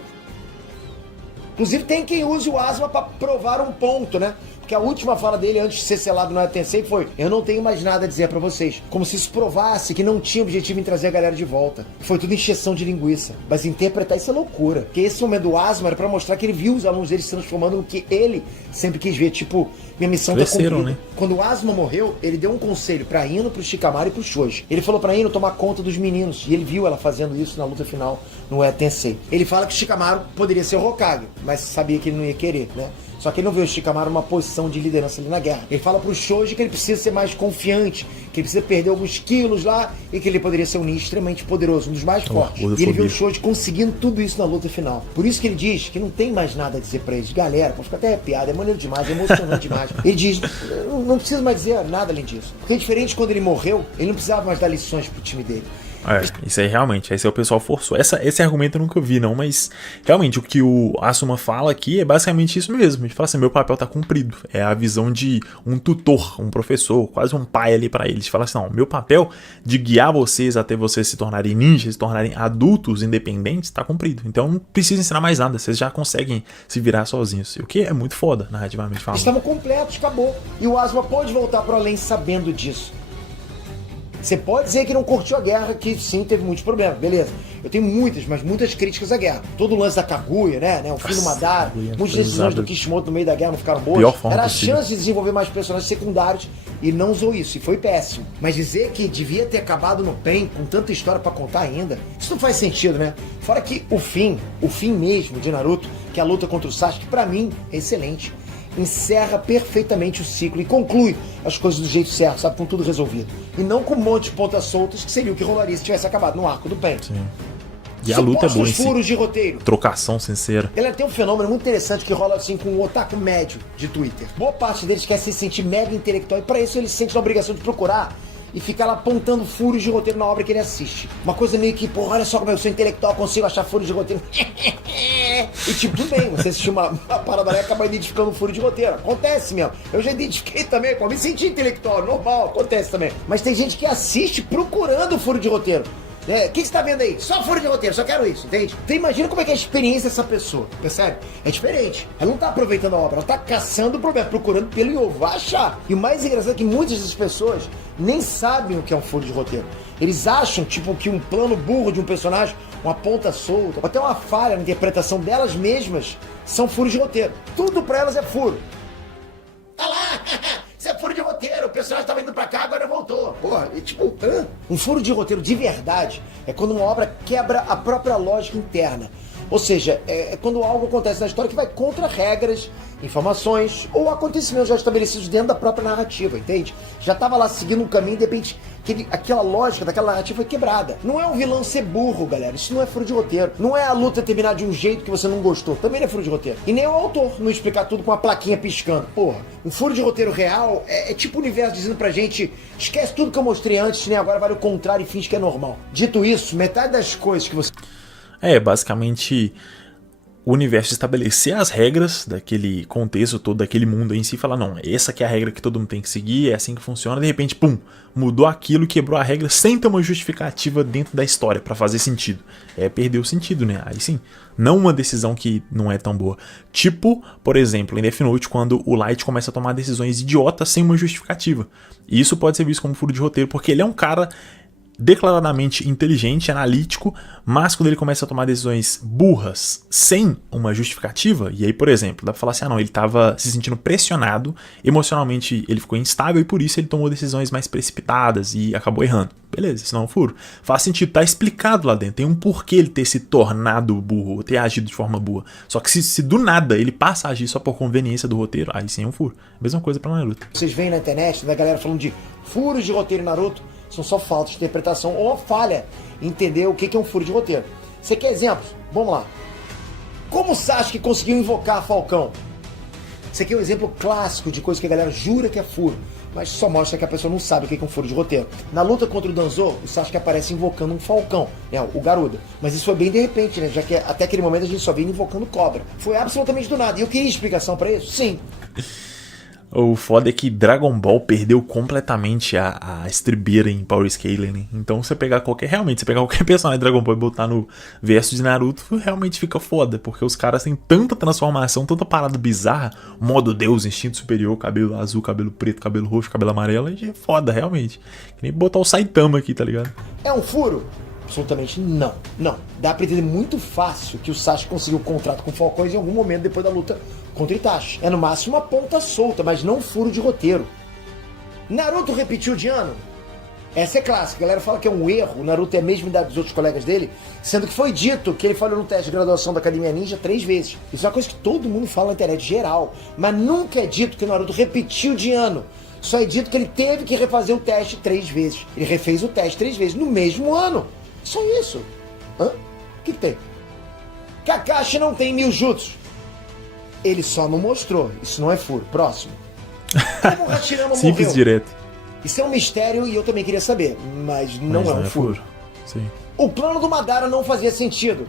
Inclusive tem quem use o Asuma pra provar um ponto, né? Porque a última fala dele antes de ser selado no Edo Tensei foi: eu não tenho mais nada a dizer pra vocês. Como se isso provasse que não tinha objetivo em trazer a galera de volta. Foi tudo encheção de linguiça. Mas interpretar isso é loucura. Porque esse momento do Asuma era pra mostrar que ele viu os alunos dele se transformando no que ele sempre quis ver. Tipo, minha missão cresceram, tá cumprida. Né? Quando o Asuma morreu, ele deu um conselho pra Ino, pro Shikamaru e pro Shoji. Ele falou pra Ino tomar conta dos meninos. E ele viu ela fazendo isso na luta final no Edo Tensei. Ele fala que o Shikamaru poderia ser o Hokage, mas sabia que ele não ia querer, né? Só que ele não vê o Shikamaru numa posição de liderança ali na guerra. Ele fala pro Shoji que ele precisa ser mais confiante, que ele precisa perder alguns quilos lá e que ele poderia ser um ninja extremamente poderoso, um dos mais fortes. E ele vê o Shoji conseguindo tudo isso na luta final. Por isso que ele diz que não tem mais nada a dizer pra eles. Galera, pode ficar até arrepiado, é maneiro demais, é emocionante demais. Ele diz, não precisa mais dizer nada além disso. Porque é diferente quando ele morreu, ele não precisava mais dar lições pro time dele. Isso aí realmente, esse é o pessoal forçou. Esse argumento eu nunca vi, não, mas realmente o que o Asuma fala aqui é basicamente isso mesmo. Ele fala assim: meu papel tá cumprido. É a visão de um tutor, um professor, quase um pai ali pra eles. Fala assim: não, meu papel de guiar vocês até vocês se tornarem ninjas, se tornarem adultos independentes, tá cumprido. Então não precisa ensinar mais nada, vocês já conseguem se virar sozinhos. O que é muito foda, narrativamente falando. Estavam completos, acabou. E o Asuma pode voltar pro além sabendo disso. Você pode dizer que não curtiu a guerra, que sim, teve muitos problemas, beleza. Eu tenho muitas, mas muitas críticas à guerra. Todo o lance da Kaguya, né? O fim do Madara, muitas decisões do Kishimoto no meio da guerra não ficaram boas. Era a chance de desenvolver mais personagens secundários e não usou isso, e foi péssimo. Mas dizer que devia ter acabado no PEN, com tanta história pra contar ainda, isso não faz sentido, né? Fora que o fim mesmo de Naruto, que é a luta contra o Sasuke, pra mim, é excelente. Encerra perfeitamente o ciclo e conclui as coisas do jeito certo, sabe? Com tudo resolvido. E não com um monte de pontas soltas, que seria o que rolaria se tivesse acabado no arco do PEN. Sim. E a luta é boa em si. Furos de roteiro. Trocação sincera. Galera, tem um fenômeno muito interessante que rola assim com o otaku médio de Twitter. Boa parte deles quer se sentir mega intelectual e para isso ele se sente na obrigação de procurar e ficar lá apontando furos de roteiro na obra que ele assiste. Uma coisa meio que, porra, olha só como eu sou intelectual, consigo achar furos de roteiro. E tipo, tudo bem, você assistiu uma parada lá e acaba identificando um furo de roteiro. Acontece mesmo. Eu já identifiquei também, pô, me senti intelectual, normal, acontece também. Mas tem gente que assiste procurando furo de roteiro. O que você tá vendo aí? Só furo de roteiro, só quero isso, entende? Então imagina como é que é a experiência dessa pessoa, percebe? É diferente. Ela não tá aproveitando a obra, ela tá caçando o problema, procurando pelo em ovo, vai achar. E o mais engraçado é que muitas dessas pessoas nem sabem o que é um furo de roteiro. Eles acham, tipo, que um plano burro de um personagem, uma ponta solta, ou até uma falha na interpretação delas mesmas, são furos de roteiro. Tudo pra elas é furo. Tá lá! Isso é furo de roteiro, o personagem tava indo pra cá, agora voltou. Porra, e tipo, um furo de roteiro de verdade é quando uma obra quebra a própria lógica interna. Ou seja, é quando algo acontece na história que vai contra regras, informações ou acontecimentos já estabelecidos dentro da própria narrativa, entende? Já tava lá seguindo um caminho e de repente aquela lógica daquela narrativa foi quebrada. Não é um vilão ser burro, galera. Isso não é furo de roteiro. Não é a luta terminar de um jeito que você não gostou. Também não é furo de roteiro. E nem o autor não explicar tudo com uma plaquinha piscando. Porra, um furo de roteiro real é tipo o universo dizendo pra gente: esquece tudo que eu mostrei antes, nem agora vale o contrário e finge que é normal. Dito isso, metade das coisas que você... basicamente o universo estabelecer as regras daquele contexto todo, daquele mundo em si, e falar, não, essa aqui é a regra que todo mundo tem que seguir, é assim que funciona, de repente, pum, mudou aquilo, quebrou a regra sem ter uma justificativa dentro da história pra fazer sentido. Perdeu o sentido, né? Aí sim, não uma decisão que não é tão boa. Tipo, por exemplo, em Death Note, quando o Light começa a tomar decisões idiotas sem uma justificativa. E isso pode ser visto como furo de roteiro, porque ele é um cara declaradamente inteligente, analítico, mas quando ele começa a tomar decisões burras sem uma justificativa, e aí, por exemplo, dá pra falar assim, não, ele tava se sentindo pressionado, emocionalmente ele ficou instável e por isso ele tomou decisões mais precipitadas e acabou errando. Beleza, isso não é um furo. Faz sentido, tá explicado lá dentro, tem um porquê ele ter se tornado burro, ou ter agido de forma burra. Só que se do nada ele passa a agir só por conveniência do roteiro, aí sim é um furo. Mesma coisa pra Naruto. Vocês veem na internet, da galera falando de furos de roteiro em Naruto, são só faltas de interpretação ou falha em entender o que é um furo de roteiro. Você quer exemplos? Vamos lá. Como o Sasuke conseguiu invocar Falcão? Esse aqui é um exemplo clássico de coisa que a galera jura que é furo, mas só mostra que a pessoa não sabe o que é um furo de roteiro. Na luta contra o Danzo, o Sasuke aparece invocando um Falcão, o Garuda. Mas isso foi bem de repente, né? Já que até aquele momento a gente só vinha invocando cobra. Foi absolutamente do nada. E eu queria explicação pra isso? Sim. O foda é que Dragon Ball perdeu completamente a estribeira em Power Scaling, né? Então você pegar qualquer personagem de Dragon Ball e botar no verso de Naruto, realmente fica foda, porque os caras têm tanta transformação, tanta parada bizarra, modo Deus, instinto superior, cabelo azul, cabelo preto, cabelo roxo, cabelo amarelo, e é foda, realmente. Que nem botar o Saitama aqui, tá ligado? É um furo? Absolutamente não. Não. Dá pra entender muito fácil que o Sasuke conseguiu um contrato com Falcões em algum momento depois da luta contra Itachi. É no máximo uma ponta solta, mas não um furo de roteiro. Naruto repetiu de ano? Essa é clássica. A galera fala que é um erro. O Naruto é a mesma idade dos outros colegas dele, sendo que foi dito que ele falhou no teste de graduação da Academia Ninja 3 vezes. Isso é uma coisa que todo mundo fala na internet geral, mas nunca é dito que o Naruto repetiu de ano. Só é dito que ele teve que refazer o teste 3 vezes. Ele refez o teste 3 vezes no mesmo ano. Só isso. Hã? O que tem? Kakashi não tem 1000 jutsus. Ele só não mostrou. Isso não é furo. Próximo. Como o Hashirama Simples, morreu? Direto. Isso é um mistério e eu também queria saber. Mas não é um furo. Sim. O plano do Madara não fazia sentido.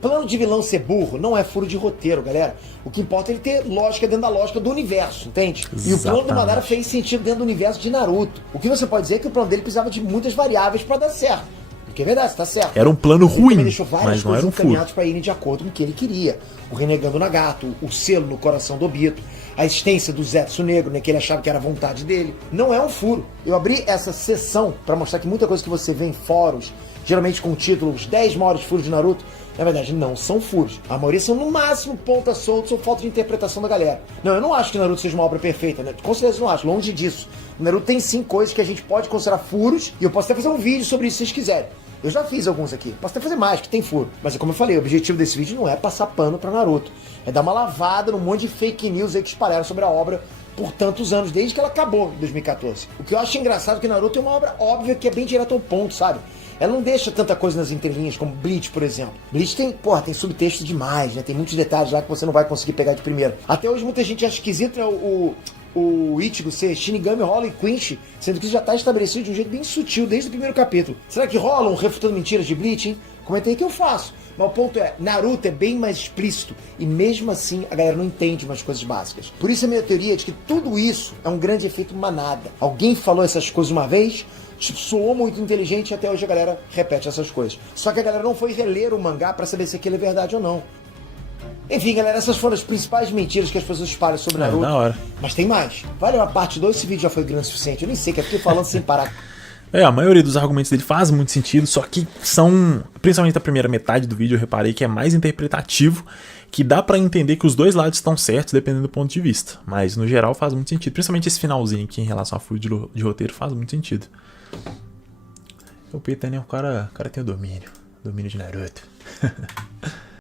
Plano de vilão ser burro não é furo de roteiro, galera. O que importa é ele ter lógica dentro da lógica do universo, entende? Exatamente. E o plano do Madara fez sentido dentro do universo de Naruto. O que você pode dizer é que o plano dele precisava de muitas variáveis pra dar certo. Porque é verdade, tá certo. Era um plano Ele ruim, também deixou várias mas não coisas era um furo. encaminhadas pra irem de acordo com o que ele queria. O renegando Nagato, o selo no coração do Obito, a existência do Zetsu Negro, né, que ele achava que era a vontade dele. Não é um furo. Eu abri essa sessão pra mostrar que muita coisa que você vê em fóruns, geralmente com o título Os 10 maiores furos de Naruto, na verdade não são furos. A maioria são no máximo pontas soltas ou falta de interpretação da galera. Não, eu não acho que Naruto seja uma obra perfeita, né? Com certeza não acho, longe disso. O Naruto tem sim coisas que a gente pode considerar furos, e eu posso até fazer um vídeo sobre isso se vocês quiserem. Eu já fiz alguns aqui, posso até fazer mais, que tem furo. Mas como eu falei, o objetivo desse vídeo não é passar pano pra Naruto. É dar uma lavada num monte de fake news aí que espalharam sobre a obra por tantos anos, desde que ela acabou em 2014. O que eu acho engraçado é que Naruto é uma obra óbvia que é bem direto ao ponto, sabe? Ela não deixa tanta coisa nas entrelinhas, como Bleach, por exemplo. Bleach tem, tem subtexto demais, né? Tem muitos detalhes lá que você não vai conseguir pegar de primeira. Até hoje muita gente acha esquisito, né, o Ichigo ser Shinigami, rola e Quinch, sendo que isso já está estabelecido de um jeito bem sutil desde o primeiro capítulo. Será que rola um refutando mentiras de Bleach, hein? Comentei que eu faço. Mas o ponto é, Naruto é bem mais explícito e mesmo assim a galera não entende umas coisas básicas. Por isso a minha teoria é de que tudo isso é um grande efeito manada. Alguém falou essas coisas uma vez, soou muito inteligente e até hoje a galera repete essas coisas. Só que a galera não foi reler o mangá pra saber se aquilo é verdade ou não. Enfim, galera, essas foram as principais mentiras que as pessoas espalham sobre Naruto. Da hora. Mas tem mais. Valeu a parte 2, esse vídeo já foi grande o suficiente. Eu nem sei, que eu fiquei falando sem parar. A maioria dos argumentos dele faz muito sentido, só que são, principalmente a primeira metade do vídeo, eu reparei que é mais interpretativo, que dá pra entender que os dois lados estão certos, dependendo do ponto de vista. Mas, no geral, faz muito sentido. Principalmente esse finalzinho aqui, em relação a furo de roteiro, faz muito sentido. O Peter, né, o cara tem o domínio de Naruto.